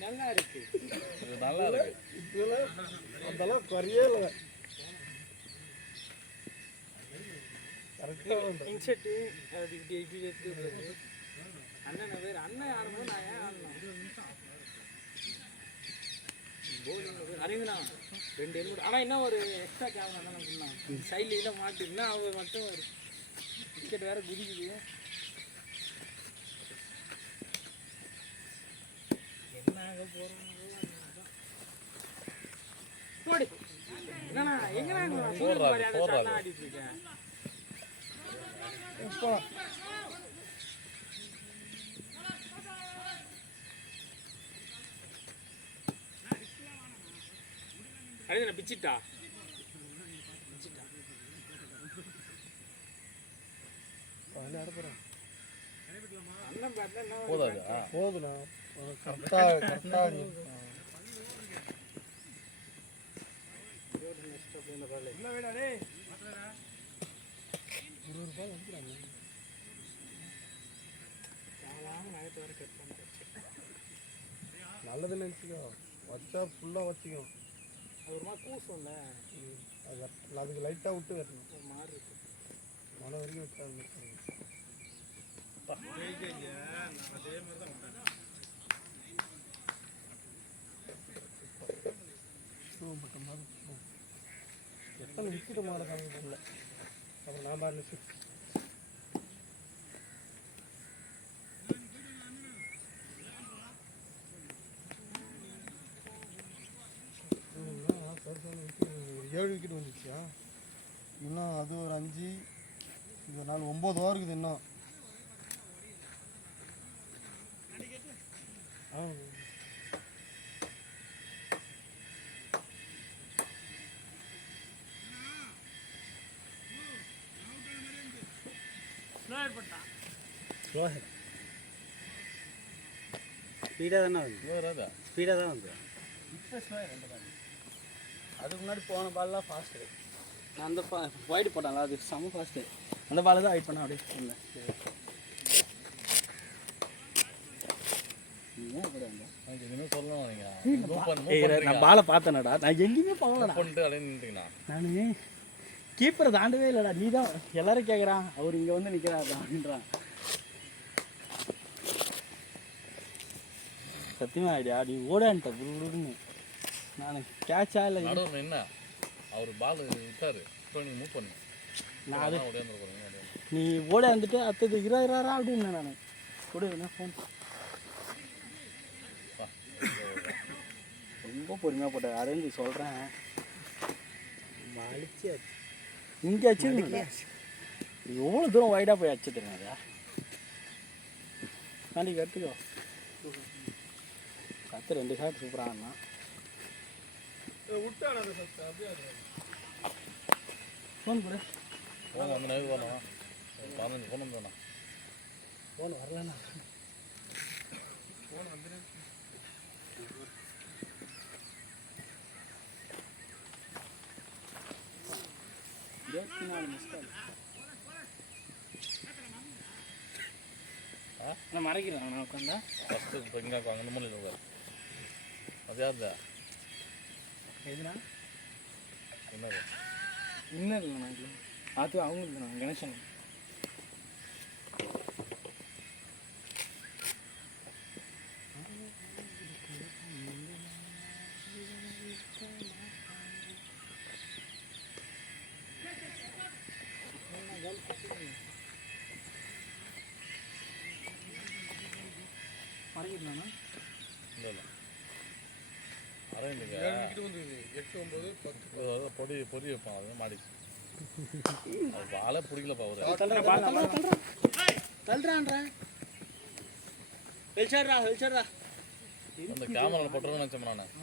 நல்லா இருக்கு. இது நல்லா இருக்கு அதெல்லாம் குறையே இல்லை கரெக்டாக வந்து இன்செட் அது இப்படி இப்படி எடுத்து அண்ணன் பேர் அண்ணன் ஆடும்போது நான் ஏன் ஆடணும்? அறிவுண்ணா 2 ஹெல்மெட். ஆனால் இன்னும் ஒரு எக்ஸ்ட்ரா கேமரா தான் நான் சொன்னான். சைட்ல மாட்டிருந்தா அவர் மட்டும் ஒரு டிக்கெட் வேற குதிக்குது. என்ன ஆக போறோம் போடி. என்னண்ணா எங்கண்ணா சூரியன் பாரு அதை சாப்பிட்டா ஆடிட்டு இருக்கேன். அறிவுண்ணா பிச்சிட்டா அண்ணன் பேட்ல என்ன போதாதா போதுண்ணா கரெக்டாக என்ன வேடா டேய் நல்லது நினச்சிக்கோ வச்சா ஃபுல்லாக வச்சுக்கோ ஒரு மாதிரி கூசும்ல அதுக்கு லைட்டாக விட்டு கட்டணும் ஒரு மாதிரி இருக்கு. மழை வரைக்கும் விட்டாங்க அதே மாதிரி தான் எத்தனை விட்டுட்டு மாட காமிக்கல அப்புறம் நான் பாருச்சு ஒரு 7 விக்கெட் வந்துச்சா இன்னும் அது ஒரு 5 இது 4 9 ஓவர் இருக்குது இன்னும் ஸ்பீடாக தானே வந்து ஸ்பீடாக தான் வந்து அதுக்கு முன்னாடி போன பால்லாம் ஃபாஸ்ட்டு நான் அந்த வைடு போட்டாங்களா அது செம்ம ஃபாஸ்ட்டு. அந்த பால் தான் ஹைட் பண்ண அப்படியே இல்லை நான் பாலை பார்த்தேனடா. நான் எங்கேயுமே போகலடா. நான் கீப்பரை தாண்டவே இல்லைடா. நீ தான் எல்லாரும் கேட்குறான் அவர் இங்கே வந்து நிற்கிறாரு அப்படின்றான். சத்தியமா ஐடியா நீ ஓடான்ட்ட புருன்னு நான் கேட்சா இல்லை என்ன அவர் பால் விட்டாரு இப்போ நீங்கள் மூவ் பண்ணு நான் அது ஓடியாந்து போகிறீங்க நீ ஓட வந்துட்டு அடுத்தது இராரா அப்படின்னு நான் கூட வேணா ஃபோன் ரொம்ப பொறுமையாக போட்டேன் அரேஞ்சி சொல்கிறேன். வலிச்சு இங்கே அச்சு எவ்வளோ தூரம் வைடாக போய் அச்சு தெரியும் அதை நாளைக்கு எடுத்துக்கோ. சத்து 2 ஷாட் சூப்பராக இருந்தான். விட்டான அந்த சத்தம் அப்படியே அது. ஃபோன் போடு. ஃபோன் வந்து நேரம் போனோம் 15 ஃபோன் வந்து வேணாம். ஃபோன் வரலண்ணா. ஃபோன் வந்து 24 மிஸ் கால். நான் மறைக்கிறேன் நான் உட்காந்தா. ஃபஸ்ட்டு இப்போ இங்கே அங்கே மூலையில் உட்காரு. அது யாருதா? எதுனா என்னது? இன்னும் இல்லை நான் இல்லை. அது அவங்களுக்கு நான் கணேசன். மறைக்கிறேண்ணா. இல்லை இல்லை அரேஞ்சுங்க 7 விக்கெட் வந்து 8 9 10 பொடி வைப்பான் அது மாடிச்சு. அது பாலே பிடிக்கலப்பா அவரு. தள்ளுறான்றா வெளிச்சாடுறா வெளிச்சாடுறா. அந்த கேமராவில் போட்டுருன்னு நினச்சேன் நான்.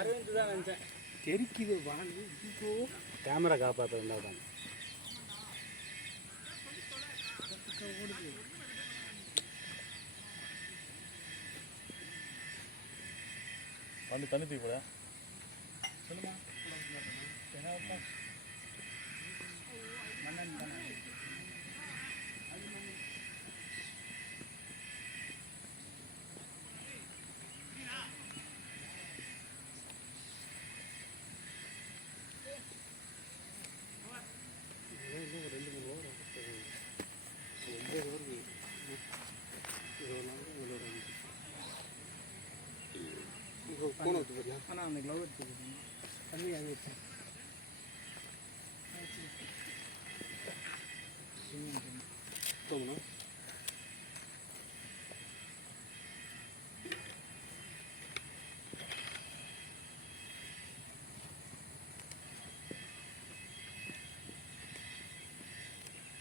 அரவிந்த் தான் நினச்சேன். தெரிக்குது வாங்க கேமரா காப்பாற்ற தான். வண்டி தண்ணி தூக்கி போட. ஃபோன் எடுத்து போறியா? ஆனால் அந்த க்ளவ் எடுத்துக்கிட்டேன். தண்ணி அது வச்சேன். போகணும்.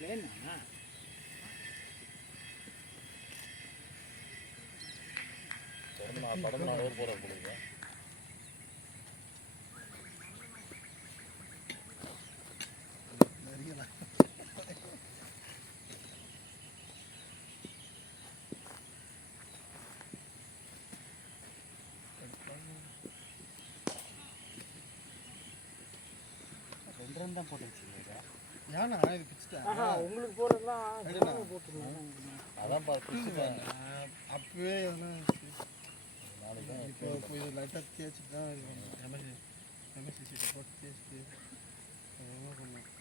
ஏன்னா படம் 4 ஊர் போகிற கொடுங்க. ரெண்டு தான் போட்டு வச்சுருக்கேன். ஏன்னா இது பிடிச்சிட்டேன். உங்களுக்கு போடுறதுலாம் போட்டுருந்தேன். அதான் பிடிச்சிட்டேன். அப்பவே நாளைக்கு தான் இப்போ இது லைட்டாக தேய்ச்சிட்டு தான் எம்எஸ்சி போட்டு தேய்ச்சிட்டு பண்ணுவேன்.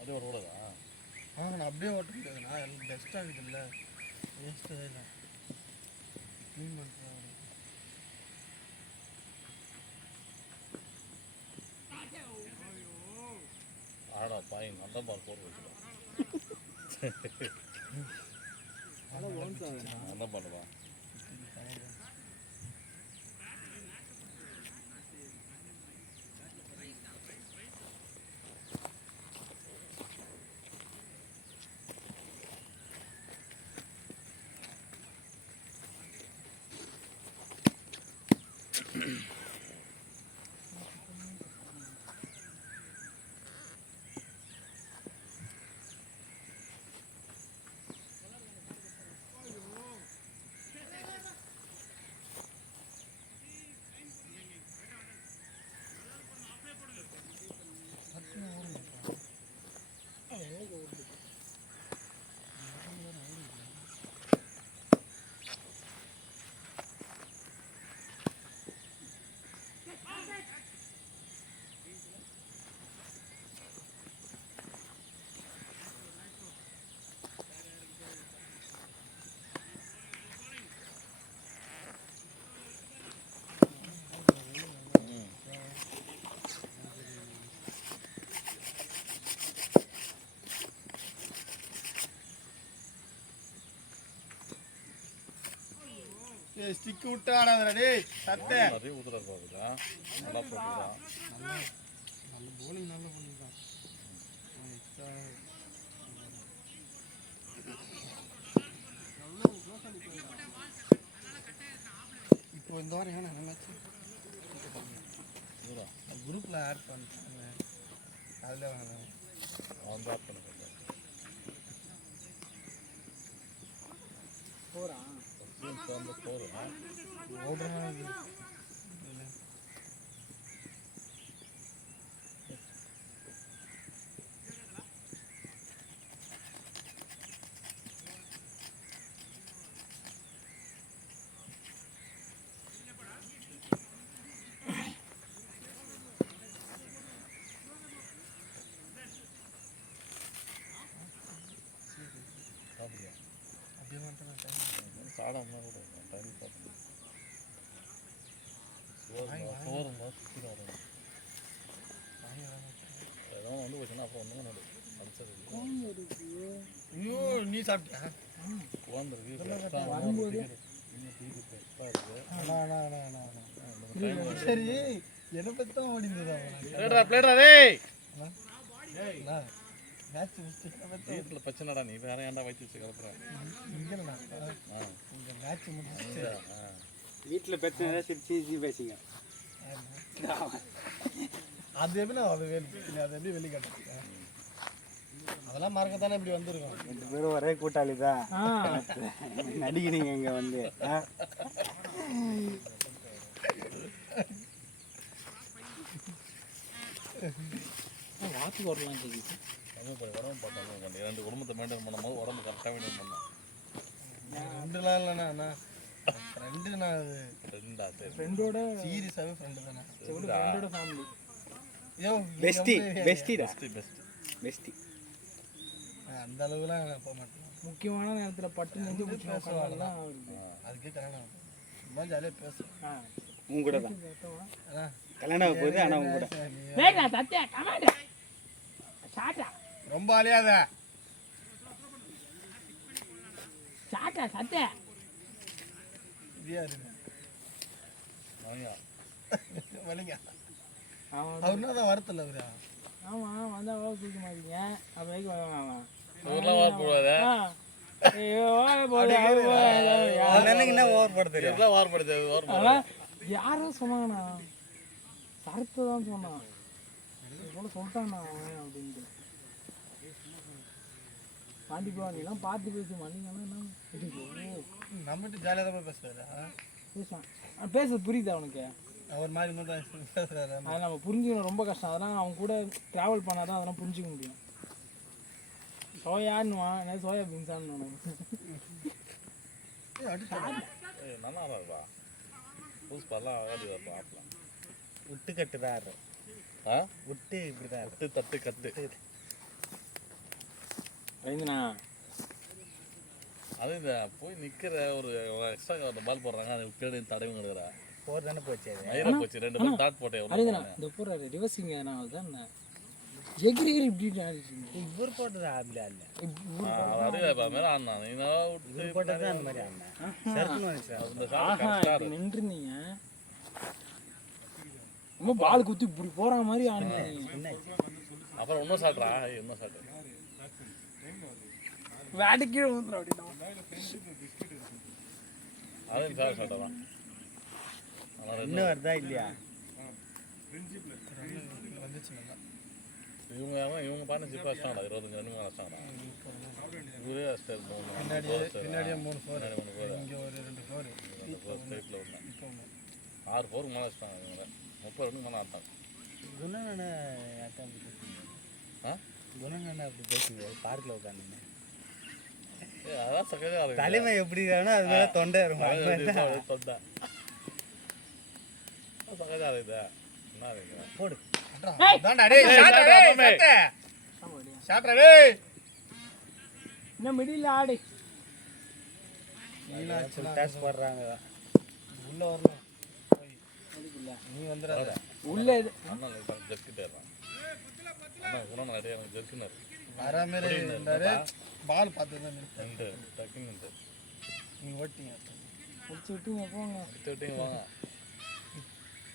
அப்படியே ஒரு கூடதா? நான் அப்படியே ஓட்ட முடியாது. நான் எல்லாம் பெஸ்ட்டாக இருக்குதுல்ல, வேஸ்ட்டாக இல்லை, க்ளீன் பண்ணுறேன். ஆடா பாய் நல்ல பால் போட்டு வச்சுக்கலாம். நல்ல பாலுவா. ஸ்டிக் விட்டு ஆடாதடா டேய் சத்தே. நிறைய ஊத்துறா பாக்குதா, நல்லா போட்டுதான். நல்ல bowling நல்ல bowling தான். இப்போ இந்த வாரம் ஏன்னா நல்லாச்சு குரூப்ல ஆட் பண்ணிட்டாங்க. அதுல வாங்க அவன் தான் பண்ண போறா போறேன். ஓடுறாங்க. அப்படியே மட்டும் சாடாம கூட டைம் பார்த்து சோறு சுற்றி வரணும். ஏதோ வந்து போச்சுன்னா அப்புறம் ஒன்றும் நடு அடிச்சது ஐயோ நீ சாப்பிட்டியா? வரும்போது சரி என்னை பத்தி தான் ஓடிந்ததா மேட்ச் முடிச்சு வீட்டில் பிரச்சனைடா, நீ வேற ஏன்டா வச்சு வச்சு கிளப்புற? இங்க மேட்ச் முடிச்சு வீட்டில் பிரச்சனை சிரிச்சு பேசிங்க. அது எப்படி அது அது எப்படி வெளி காட்டுறீங்க? அதெல்லாம் மறக்கத்தானே இப்படி வந்திருக்கோம். 2 பேரும் ஒரே கூட்டாளி தான் நடிக்கிறீங்க இங்கே வந்து. வாத்துக்கு வரலாம் கேக்குது. உடம்பு பார்த்தாலும் 2 குடும்பத்தை மெயின்டைன் பண்ணும்போது உடம்பு கரெக்டாக மெயின்டைன் பண்ணலாம். 2லாம் இல்லைண்ணா ஃப்ரெண்டு. நான் அது ரெண்டா சரி ஃப்ரெண்டோட சீரியஸாகவே ஃப்ரெண்டு தானே. ஃப்ரெண்டோட ஃபேமிலி. ஐயோ பெஸ்டிடா பெஸ்டி. அந்த அளவுலாம் நான் போக மாட்டேன். முக்கியமான நேரத்துல பட்டு நெஞ்சு பிடிச்சி உட்கார்ந்தாலும் அதுக்கே கல்யாணம் ஆகும். சும்மா ஜாலியாக பேசுவேன். உங்க கூட தான் கல்யாணம் ஆக போகுது. ஆனால் உங்க கூட ரொம்ப அழியாத இதையா இருக்கு வலிங்க. அவருனா தான் வரத்தில்ல அவரா. ஆமா வந்தா அவ்வளோ தூக்க மாட்டீங்க. அப்போ ஊர்லாம் வார் போடாத. யாரோ சொன்னாங்கண்ணா, சரத்தை தான் சொன்னான். இது போல சொல்லிட்டாண்ணா அவன் அப்படின்ட்டு. பாண்டி போவாங்கலாம் பார்த்து பேசி மணிங்கன்னா நம்மகிட்ட ஜாலியாக தான் பேசுறாரு. பேசுவான். பேசுறது புரியுது அவனுக்கு. அவர் மாதிரி மட்டும் பேசுறாரு. அதை நம்ம புரிஞ்சுக்கணும் ரொம்ப கஷ்டம். அதெல்லாம் அவன் கூட ட்ராவல் பண்ணாதான் அதெல்லாம் புரிஞ்சிக்க முடியும். சோயான்னுவான், என்ன சோயா பீன்ஸான்னு நல்லா இருக்கா புதுசு பல்லாம் ஆடி பார்க்கலாம். விட்டு கட்டு தான் விட்டு இப்படி தான் விட்டு தட்டு கட்டு. ஐந்துண்ணா அது இந்த போய் நிற்கிற ஒரு எக்ஸ்ட்ரா பால் போடுறாங்க, அது கேடு தடவை கிடக்குறா. போர் தானே போச்சு. அது ஐரா போச்சு. 2 பேரும் டாட் போட்டேன். அறிந்தண்ணா இந்த பூரா ரிவர்ஸிங் நான் அதுதான் எகிரி இப்படி ஆடிட்டு இவர் போட்டது ஆடல இல்லை மேலே ஆனா நீ இவர் போட்டது அந்த மாதிரி ஆடினேன். சருக்குன்னு வந்துச்சு. அந்த நின்று இருந்தீங்க. ரொம்ப பால் குத்தி இப்படி போற மாதிரி ஆடுனீங்க. அப்புறம் இன்னும் சாப்பிட்றா இன்னும் சாப்பிட்றேன் வேட்டைக்கு ஊத்துறோம் அப்படின்னா அதையும் சாப்பிட்றான். இன்னும் வருதா இல்லையா? இவங்க பாருங்க ஜிப் வச்சிட்டாங்கடா. 25 ரன் வச்சிட்டாங்கடா. இவரே அஸ்டர் பின்னாடியே 3 4 இங்கே ஒரு 2 4 ஸ்டேட்டில் ஒன்று 6 4 மேலே வச்சிட்டாங்க. இவங்க 30 ரன் மேலே ஆட்டாங்க. குணநான அப்படி பேசுங்க. குணநான அப்படி பேசுங்க. பார்க்கில் உட்காந்துங்க. அதான் சகஜா இருக்கு. தலைமை எப்படி இருக்கானோ அது மேலே தொண்டை இருக்கும். தொண்டை சகஜா இருக்குதா என்ன இருக்கு போடு. இன்னும் மிடில் ஆடு டாஸ் போடுறாங்க. உள்ள வரணும். நீ வந்துடாத உள்ள இது ஜெர்க்கிட்டே உணவு நிறைய ஜெர்க்குனர் வர மாதிரி இருந்தாரு. பால் பார்த்து தான் டக்குன்னு நீங்கள் ஓட்டிங்க. முடிச்சு விட்டீங்க போங்க. விட்டுங்க வாங்க.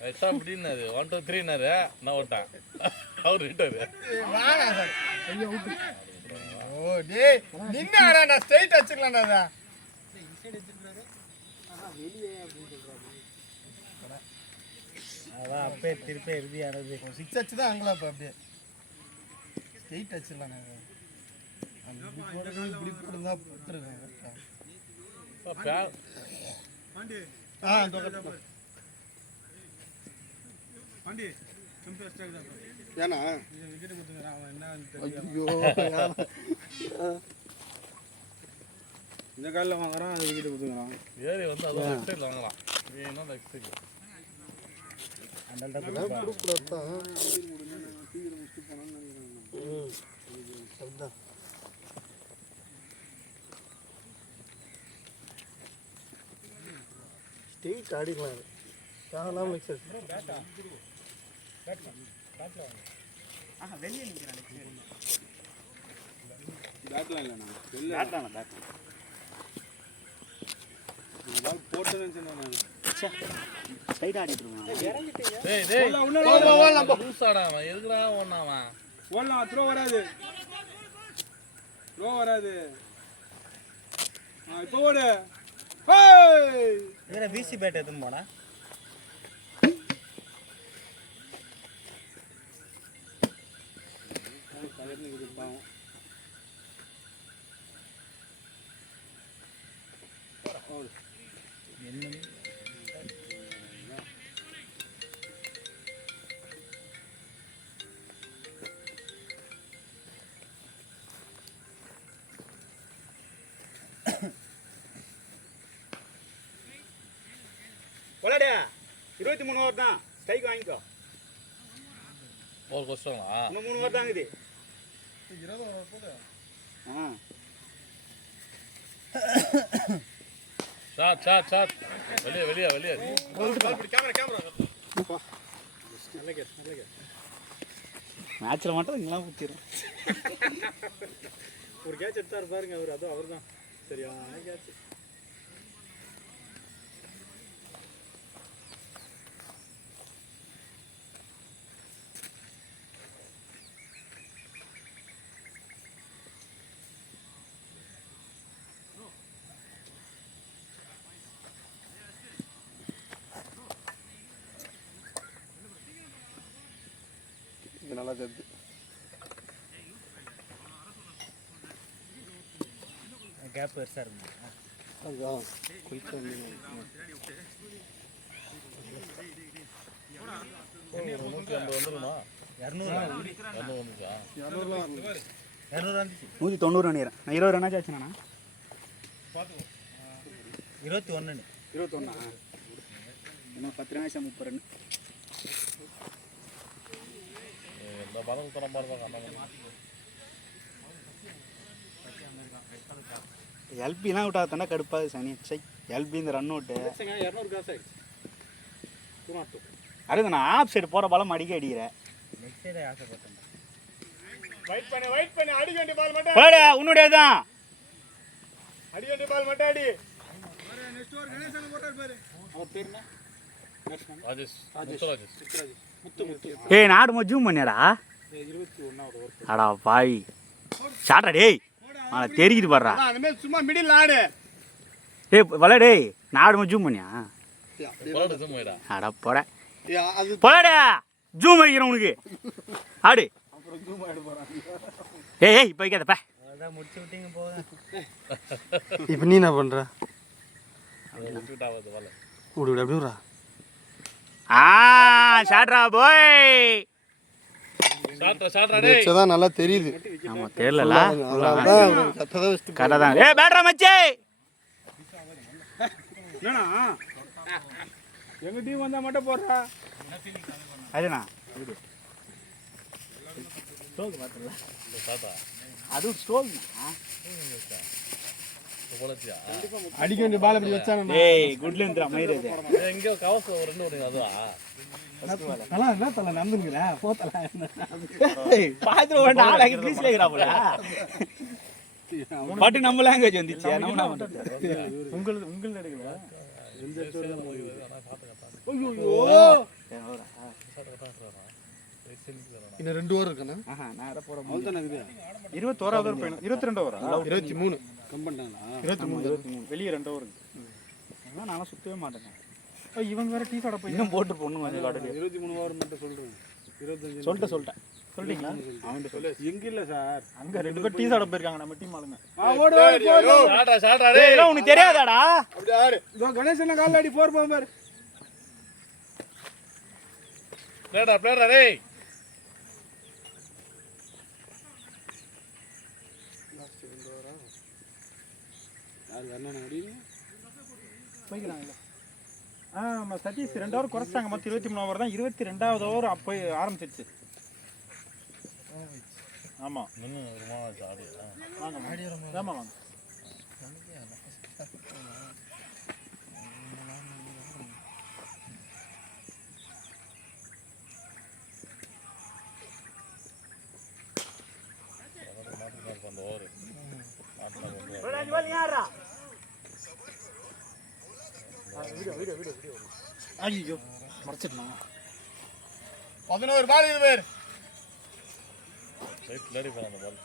எட்டா அப்படின்னாரு 1 2 3னாரு நான் ஓட்டேன். அவர் விட்டாரு. ஓ டேய் நின்னாடா நான் ஸ்ட்ரைட் அடிச்சிரலாம்டா. வெளியே அப்படின்னு சொல்றாரு. அதான் அப்பே திருப்பி இறுதியானது 6 அடிச்சு தான் அங்கலாம் இப்ப அப்படியே ஸ்ட்ரைட் அடிச்சிரலாம் நான். இப்படி போடுங்க போட்டுருங்க. பாண்டி பாண்டி சிம்பிள் ஸ்டாக் தான் ஏனா இது விக்கெட் கொடுத்துங்கறான் அவன் என்னன்னு தெரியல. ஐயோ இந்த காலில் வாங்குறான் அது விக்கெட் கொடுத்துக்கிறான். ஏறி வந்து அது லெஃப்ட் சைடுல வாங்கலாம். வேணா லெஃப்ட் சைடுல. அந்த குடுக்குறதா சீக்கிரம் முடிச்சு போனான்னு நினைக்கிறேன். சரிதான். ஸ்ட்ரைட் ஆடிடலாம். காலாம் எக்ஸஸ் வெளியே நிற்கிறான். பேட்லாம் இல்லைண்ணா பேட்லாண்ணா பேட் போட்டுன்னு சொன்னேன். சைட் ஆடிட்டு இருக்கான். டேய் டேய் லூசாடா அவன். எதுக்குடா ஓடுனாவன்? ஓடலாம். த்ரோ வராது. த்ரோ வராது. இப்போ ஓடு. இதில் பிசி பேட் எதுவும் போனா விளையாடியா 23 ஓவர் தான். ஸ்ட்ரைக் வாங்கிக்கோ. ஒரு கொஸ்டின்ங்களா? இன்னும் 3 ஓவர் தான் இருக்குது. 20 ஓவர் போடு. ஷாட் வெளியே வெளியே வெளியே. கேமரா மேட்ச்சில் மட்டும் இங்கெல்லாம் ஊற்றிடும். ஒரு கேட்ச் எடுத்தாரு பாருங்க அவர். அதுவும் அவர் தான் சரியான கேட்ச். நல்லா தெரியுது. கேப் பெருசாக இருக்குங்க. அதுதான் குயிக்காக 150 வந்துருமா? 200 வந்துச்சா? 190 நினைக்கிறேன். நான் 20 ரன் ஆச்சுண்ணா. 21 இன்னும் 10 ரன் 30 ரன். இந்த பதம் தரம் பாருங்க. எல்பிலாம் விட்டா தானே கடுப்பாது சனி. சை எல்பி இந்த ரன் அவுட்டு 200 காசு ஆயிடுச்சு. அடுத்து நான் ஆஃப் சைடு போகிற பாலம் அடிக்க அடிக்கிறேன். நெக்ஸ்ட் சைடு ஆசைப்பட்டேன். வெயிட் பண்ணி அடிக்க வேண்டிய பால் மட்டும் போடா உன்னுடைய தான். அடிக்க வேண்டிய பால் மட்டும் அடி. நெக்ஸ்ட் ஓவர் கணேசன் போட்டார் பாரு. அவர் பேர் என்ன? ராஜேஷ். முத்து. ஏய் நாடு ஜூம் பண்ணியாடா. 21வது ஓவர். அடா பாய் ஷாட்டா டேய். ஆனா தெரிக்கிட்டு பாடுறா. அந்த மாதிரி சும்மா மிடில் ஆடு. டேய் வல டேய் நாடு ஜூம் பண்ணியா? போடா ஜூம் வைடா. அட போடா. அது போடா ஜூம் வைக்கிறேன் உனக்கு. ஆடு. அப்புறம் ஜூம் ஆயிட போறான். ஏய் இப்போ வைக்காதப்பா. அதான் முடிச்சு விட்டீங்க போங்க. இப்போ நீ என்ன பண்ற? விட்டுட்டா வந்து வல. விடு அப்படியே விடுறா. ஷாட்ரா போய். ஷாட்ரா டேய். வச்சதான் நல்லா தெரியுது. ஆமா தெரியலல. அதான் கத்தத வச்சிட்டு கரெக்டா தான். ஏய் பேட்ரா மச்சி. என்னண்ணா எங்க டீம் வந்தா மட்டும் போடுறா. அதுனா ஸ்ட்ரோக் பார்த்தல. ஷாட்டா. அது ஸ்ட்ரோக். போலச்சியா? அடிக்க வேண்டிய பால் இப்படி வச்சானே. ஏய் குட்ல இருந்து மயிரே. எங்க கவஸ் ஒரு ரெண்டு ஓடுங்க அதுவா? தல என்ன தல நந்துங்கற போத்தல. ஏய் பாத்ரூம் வந்து ஆளா கிரீஸ்ல இருக்கறாப்ல. பட் நம்ம லாங்குவேஜ் வந்துச்சு. நம்ம உங்களுக்கு எடுக்கல. இன்னும் 2 ஓவர் இருக்கானே. நான் இதை போட அவ்வளோதானே இருக்குது. 21வது ஓவர் போயிடும். 22 ஓவரா? 23 கம் பண்ணிட்டாங்களா? 23 வெளியே 2 ஓவர் இருக்குது. நானும் சுற்றவே மாட்டேங்க. இவங்க வேற டீ சாப்பிட போய் இன்னும் போட்டு பொண்ணு வந்து காட்டு. 23 ஓவர் மட்டும் சொல்கிறேன். 25 சொல்லிட்டேன். சொல்லிட்டீங்களா? அவன்கிட்ட சொல்லு. எங்க இல்லை சார், அங்கே 2 பேர் டீ சாப்பிட போயிருக்காங்க நம்ம டீம் ஆளுங்க. ஓடு ஓடு ஓடு. சாட்ரா டேய். இதெல்லாம் உனக்கு தெரியாதாடா? அப்படியே ஆடு. இதோ கணேசன் கால்ல அடி 4 போகும் பாரு. பிளேடா டேய். யார் அண்ணன் அடிங்க போய்க்கிறாங்களா? சதீஷ் 2 ஓவர் குறைச்சாங்க. மொத்தம் 23 ஓவர் தான். 22வது ஓவர் அப்போ ஆரம்பிச்சிருச்சு. ஆமாம் இன்னும் ஒரு மாதம் ஆடு. வாங்க ஆமாம் வாங்க. அந்த ஓவர் ஐயோ மறைச்சிடணும். 11 பால் இது பேர். ரைட் லேடி போன அந்த பால்.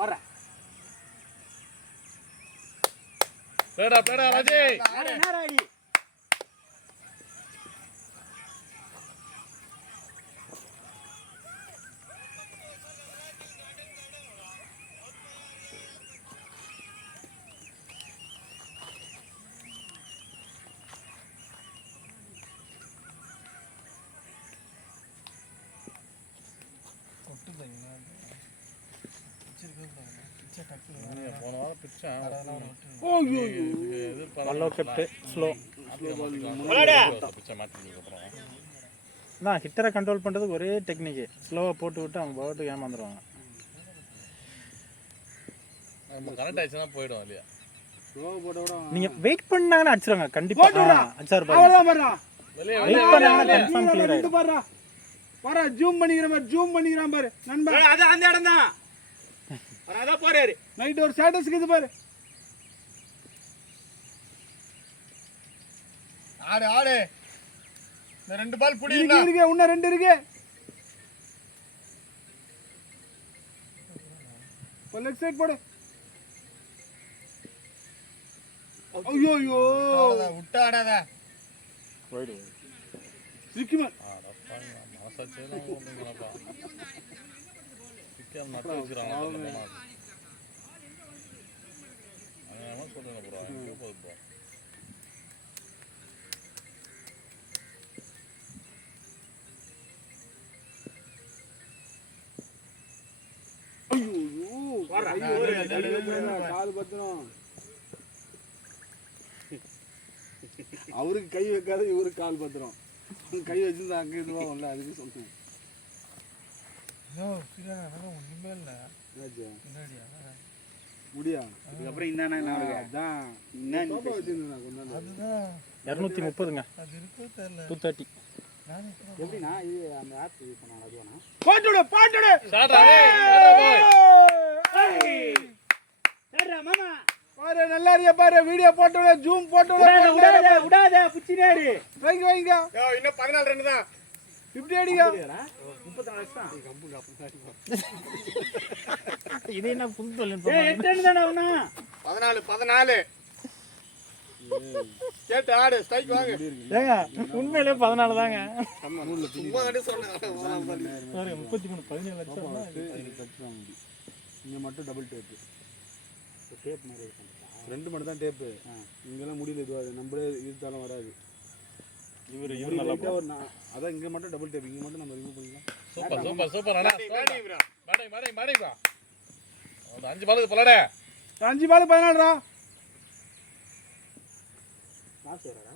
வரேன். பிளேடா ராஜே. நேரம் ஆடி. போன வாரம் பிச்சேன். பல்லோ கெப்ட் ஸ்லோ. பிச்சை மாற்றினதுக்கு அப்புறம் நான் ஹிட்டரை கண்ட்ரோல் பண்ணுறதுக்கு ஒரே டெக்னிக்கு. ஸ்லோவாக போட்டு விட்டு அவங்க போட்டு ஏமாந்துருவாங்க. நம்ம கனெக்ட் ஆயிடுச்சுன்னா போயிடும் இல்லையா? நீங்கள் வெயிட் பண்ணாங்கன்னா அடிச்சிருவாங்க கண்டிப்பாக. அடிச்சாரு வெளியே வெயிட் பண்ணாங்கன்னா கன்ஃபார்ம் கிளியர் ஆகிடும். பாரு ஜூம் பண்ணிக்கிறான் பாரு நண்பா. அது அந்த இடம் தான். அதான் போறாரு. நைட் ஒரு ஸ்டேட்டஸ்க்கு இது பாரு. ஆடு இந்த 2 பால் புடி இருக்கு. இன்னும் 2 இருக்கு. லெஃப்ட் சைடு போடு. ஐயோ விட்டாடாத போயிடு. சிக்கிமா மனசாட்சியெல்லாம் ஒன்றுங்களாப்பா. சிக்கன் நட்டு வச்சுக்கிறாங்க. அங்கே சொல்லுங்க ப்ரோ. போகுது ப்ரோ. கால் பத்திரம். அவருக்கு கை வைக்காத இவருக்கு கால் பத்திரம். கை வச்சிருந்தா அங்கே இதுவாகும்ல, அதுக்கு சொல்லுங்க. ஒண்ணுமே இல்ல முடியா அதுக்கப்புறம் இந்தானே அதான் வச்சிருந்தேன் கொஞ்சம். அதுதான் 230ங்க. அது இருக்கோ தெரியல. 230 எப்படின்னா இது அந்த ஆப் யூஸ் பண்ணாங்க. அதுவானா பாட்டுடு சாட்ரா டேய். சரிடா மாமா. பாரு நல்லா இருக்கியா பாரு. வீடியோ போட்டு ஜூம் போட்டு விடாத புச்சினாரு. வைங்க இன்னும் 14 ரன் தான். 50 அடிங்க. 34 தான். இது என்ன புது தொழில்நுட்பம்? 8 ரன் தானே அவனா? 14 கேட்டு ஆடு. ஸ்ட்ரைக் வாங்க. ஏங்க உண்மையிலே 14 தாங்க. சும்மா அடி சொன்னேன். 33 17 லட்சம். இங்க மட்டும் டபுள் டேப். டேப் மாதிரி இருக்கு. 2 மட்டும் தான் டேப்பு. இங்கெல்லாம் முடியல. இதுவாது நம்மளே இழுத்தாலும் வராது. இவரு நல்லா அதான் இங்க மட்டும் டபுள் டேப். இங்க மட்டும் நம்ம ரிமூவ் சூப்பர் பண்ணிக்கலாம். சூப்பர் அண்ணா. மாடி ப்ரோ. ஒரு 5 பாலுக்கு போலடே. 5 பால் 14 ரா. காசுடா.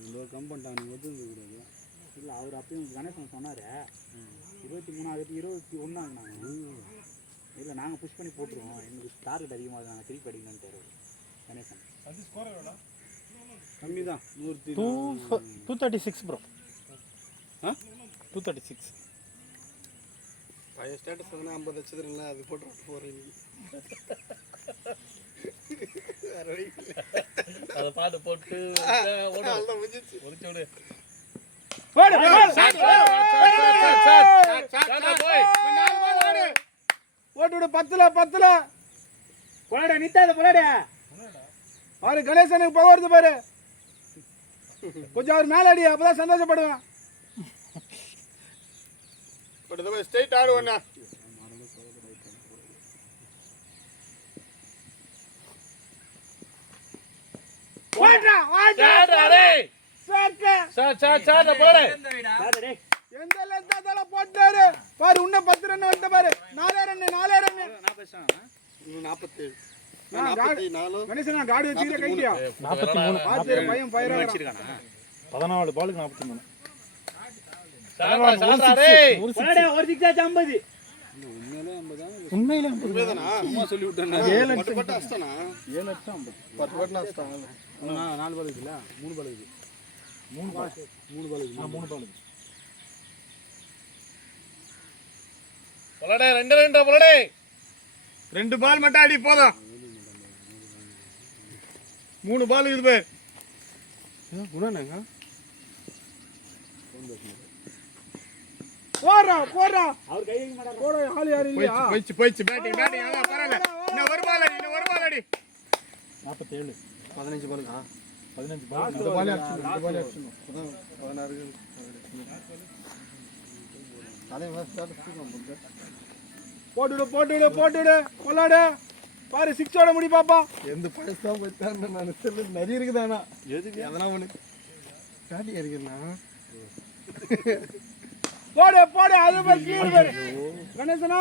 இவ்வளோ கம் பண்ணிட்டான். நீ ஒத்துக்க கூடாது. இல்லை அவர் அப்பயும் கணேசன் சொன்னார் 23 ஆகுது 21 ஆகுனாங்க. இல்லை நாங்கள் புஷ் பண்ணி போட்டுருவோம். எங்களுக்கு டார்கெட் அதிகமாக நாங்கள் திருப்பி அடிக்கணும்னு கணேசன். அது ஸ்கோர் எவ்வளோ? கம்மி தான். 236 ப்ரோ. 236 பழைய ஸ்டேட்டஸ் வந்து 50 லட்சத்துல இல்லை அது போட்டு போகிறேன் வேற வழி இல்லை. அதை பாட்டு போட்டு அவ்வளோதான் முடிஞ்சிச்சு. முடிச்சு விடு போடு போட்டு விடு 10ல போடா நித்தாத போடா பாரு கணேசனுக்கு போக வருது பாரு கொஞ்சம் அவர் மேல அடி அப்பதான் சந்தோஷப்படுவேன் ஸ்ட்ரைட் ஆடு ஒண்ணா போடா போடு எந்த லென்த்தால போட்டாரு பாரு இன்னும் 10 ரன் வந்து பாரு 4 ரன் இன்னும் 47 நான் காடு 44 கணேசனா காடு வச்சிர கைட்டியா 43 பாத்து பையன் ஃபயரா வச்சிருக்கானா 14 பாலுக்கு 43 போடா ஒரு சிக்ஸ் 50 உண்மையிலே உண்மைதானா சும்மா சொல்லி விட்டேன் 7 லட்சம் பட்டு அஸ்தானா 7 லட்சம் 10 பட்டு அஸ்தானா 4 பால் இருக்குல 3 பால் இருக்கு 3 பால் 3 பால் 3 பால் பொலடே 2 பொலடே 2 பால் மட்டும் அடி போதும் 3 பால் இருக்குது பாரு குணானங்க போறா அவர் கை வைக்க மாட்டாரு போற ஆளு யாரு இல்லையா போயிச்சு பேட்டிங் ஆமா பரவாயில்ல இன்னும் ஒரு பால் அடி 47 15 பாலுங்க 15 பால் இந்த பால் அடிச்சு 16 தலைவா ஸ்டார்ட் போட்டுடு கொள்ளாடு பாரு 6 ஓட முடி பாப்பா எந்த பைசா போயிட்டான்னு நான் சொல்லு நிறைய இருக்குதானா எதுக்கு அதெல்லாம் ஒண்ணு காட்டி இருக்குண்ணா போடு அது பாரு கிளியர் பாரு கணேசனா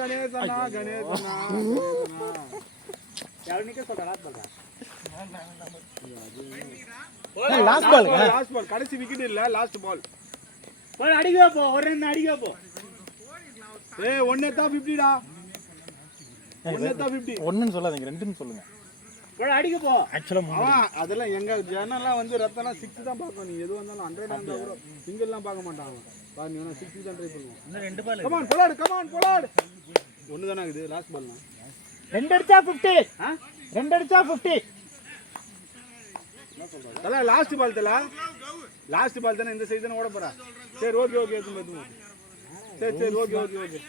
கணேசனா யாரு நிக்க சொல்ற லாஸ்ட் பால் கடைசி விக்கெட் இல்ல லாஸ்ட் பால் போய் அடிக்க போ ஒரு ரன் அடிக்க போ ஏய் ஒண்ணேதா 50 டா ஒண்ணேதா 50 ஒண்ணுன்னு சொல்லாதீங்க ரெண்டுன்னு சொல்லுங்க போய் அடிக்க போ ஆக்சுவலா அதெல்லாம் எங்க ஜனெல்லாம் வந்து ரத்தம்லாம் 6 தான் பார்க்கணும் நீ எது வந்தாலும் 100 இருந்தா கூட சிங்கிள்லாம் பார்க்க மாட்டாங்க பாரு நீ 6 தான் ட்ரை பண்ணுவோம் இன்னும் 2 பால் கமான் போலாடு ஒண்ணு தான இது லாஸ்ட் பால்னா 2 அடிச்சா 50 2 அடிச்சா 50 தல லாஸ்ட் பால் தானே இந்த சைடு தானே ஓட போறா சரி ஓகே எடுத்து சரி ஓகே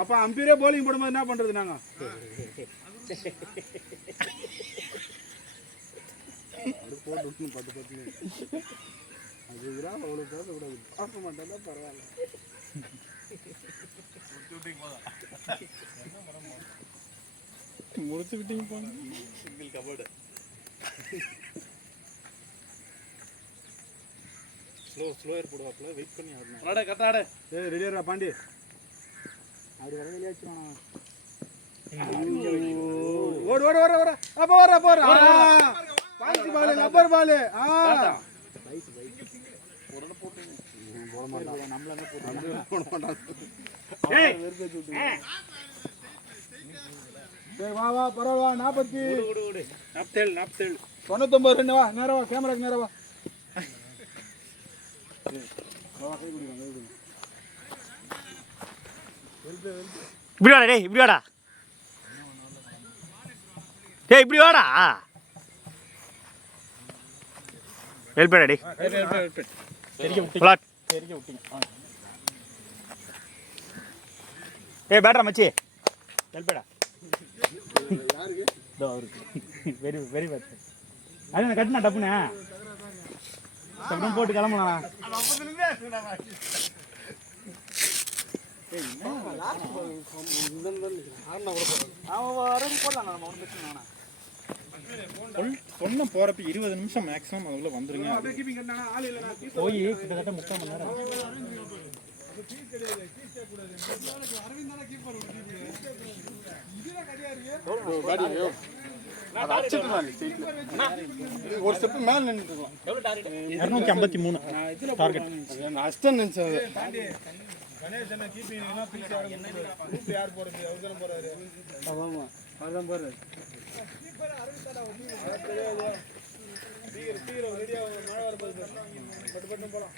அப்ப அம்பீரே bowling போடும்போது என்ன பண்றது நாங்க அது போட்டு 10 அதுக்குறா அவ்வளவு பேச கூடாது பார்க்க மாட்டேன்னா பரவாயில்ல முடிச்சு விட்டீங்க போங்க சிங்கிள் கபோர்டு ஸ்லோயர் போடுவாப்ல வெயிட் பண்ணி ஆடணும் பொலடே கட்டாடே ஏய் ரெடியாரா பாண்டி அது வர வெளிய வச்சிரானா ஓடு அப்ப வர பாஞ்சி பால் ரப்பர் பால் உடனே போட்டு போட மாட்டான் நம்மளே போட மாட்டான் ஏய் டேய் வா பரவாயில்லை 40 47 99 ரன் வா நேரா வா கேமராக்கு நேரா வா இப்படி வாடா டேய் இப்படி வாடா டேய் இப்படி வாடா ஹெல்ப்பேடா டேய் தெரிக்க விட்டீங்க பிளாட் தெரிக்க விட்டீங்க ஏய் பேட்டரா மச்சி ஹெல்ப்பேடா யாருக்கு இதோ அவருக்கு வெரி பேட் அண்ணா கட்டினா டப்புனே டப்புனு போட்டு கிளம்பலாம் பொண்ணு போறப்ப 20 நிமிஷம் மேக்ஸிமம் அதுக்குள்ள வந்துருங்க போய் கிட்டத்தட்ட 3/4 மணி நேரம் ஒரு ஸ்டெப் மேல நின்னுட்டோம் 253 டார்கெட் நான் அஸ்டன் நினைச்சேன் கணேசன கீப்பிங்னா பீஸ் யார் போறது அவர் தான போறாரு ஆமா அதான் பாரு சீக்கிரம் ரெடியாக மழை வரப்போகுது பட்டு பட்டு போகலாம்.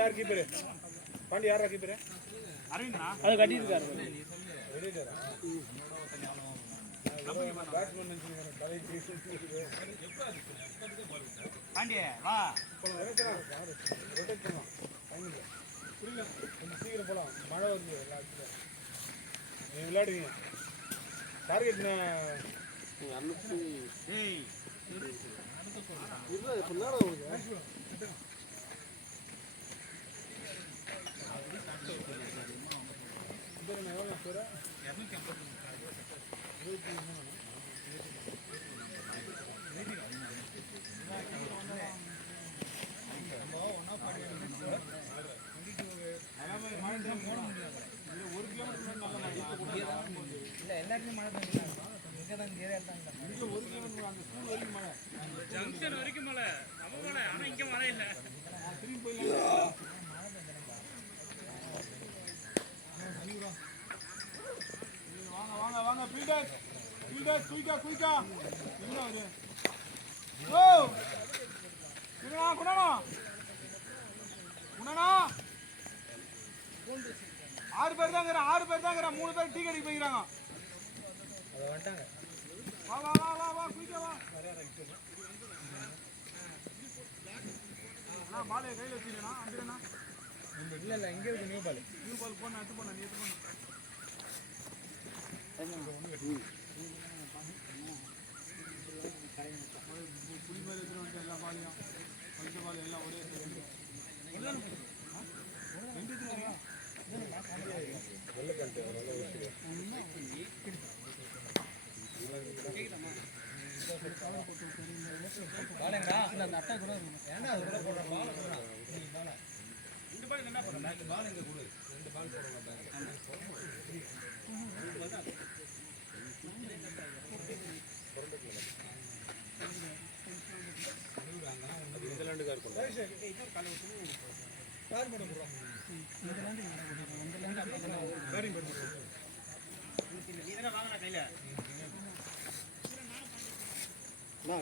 யார் கீப்பரு? பாண்டி யாரா கீப்பரு? அரவிந்தா அதை கட்டியிருக்காரு. வெளியிட்டாரா? பேட்ஸ்மேன் பாண்டியே வா ரொட்டேட் பண்ணலாம். புரியல, கொஞ்சம் சீக்கிரம் போகலாம். மழை வருது எல்லாத்துக்கும். நீங்கள் விளையாடுவீங்க. டார்கெட் ஏய் இல்லை இப்போ நேரம் வருது. எவ்வளோ பேர்? 253. இல்லை எல்லாருமே மழை பெய்யுது. இங்கே தான் இங்கே இருந்தாங்க. இங்கே 1 கிலோமீட்டர் அந்த ஸ்கூல் வரைக்கும் மழை. ஜங்ஷன் வரைக்கும் மழை நம்ம மழை ஆனால் இங்கே மழை இல்லை. திரும்பி போயிடலாம். வாங்க வாங்க ஃபீல்டர்ஸ் குயிக்கா என்ன ஒரு ஓ குணா 6 பேர் தாங்கற 3 பேர் டீ கடைக்கு போயிறாங்க. அதை வந்துட்டாங்க. வா குயிக்கா வா. அண்ணா பாலே கையில வச்சிருக்கேனா அங்கேனா இல்லை இங்கே இருக்கு நியூ பால் போன எடுத்து போன நீ எடுத்து போன. புளி மாதிரி எடுத்துட்டு எல்லா பாலையும் பழுத்த பால் எல்லாம் ஒரே பாலங்கடா அந்த அட்டை கூட ஏன்னா அது கூட போடுற பால் பாலை 2 பால் என்ன பண்ணுற மேட்ச் பால் இங்கே கொடு 2 பால் போட மாட்டாங்க.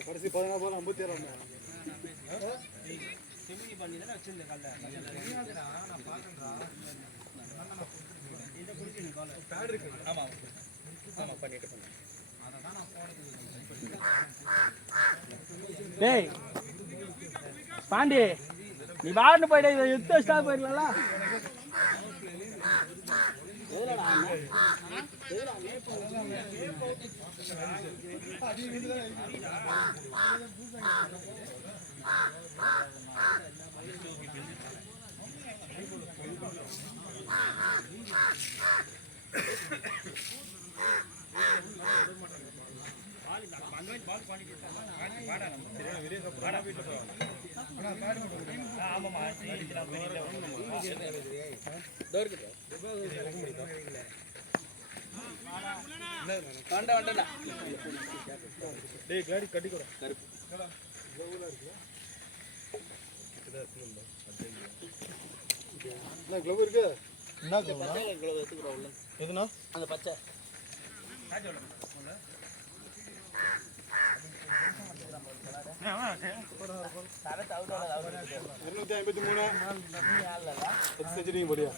கடைசி 16 பால் 57. செமி பண்ணி தானே வச்சிருந்தேன் காலைல. நான் பார்க்கறேன்டா. இந்த குடிச்சு நீ பால் பேட் இருக்கு. ஆமாம் பண்ணிட்டு பண்ணேன். அதான் நான் போடுறது. டேய் பாண்டி நீ பாட்டு போயிட்டு இதை எடுத்து வச்சுட்டா போயிடலாம்ல. டேய் காடி கட்டிக்கோ. என்ன க்ளவ் இருக்கு? என்ன க்ளவ்? எதுனா? அந்த பச்சை 253 செஞ்சுட்டீங்க போடியா?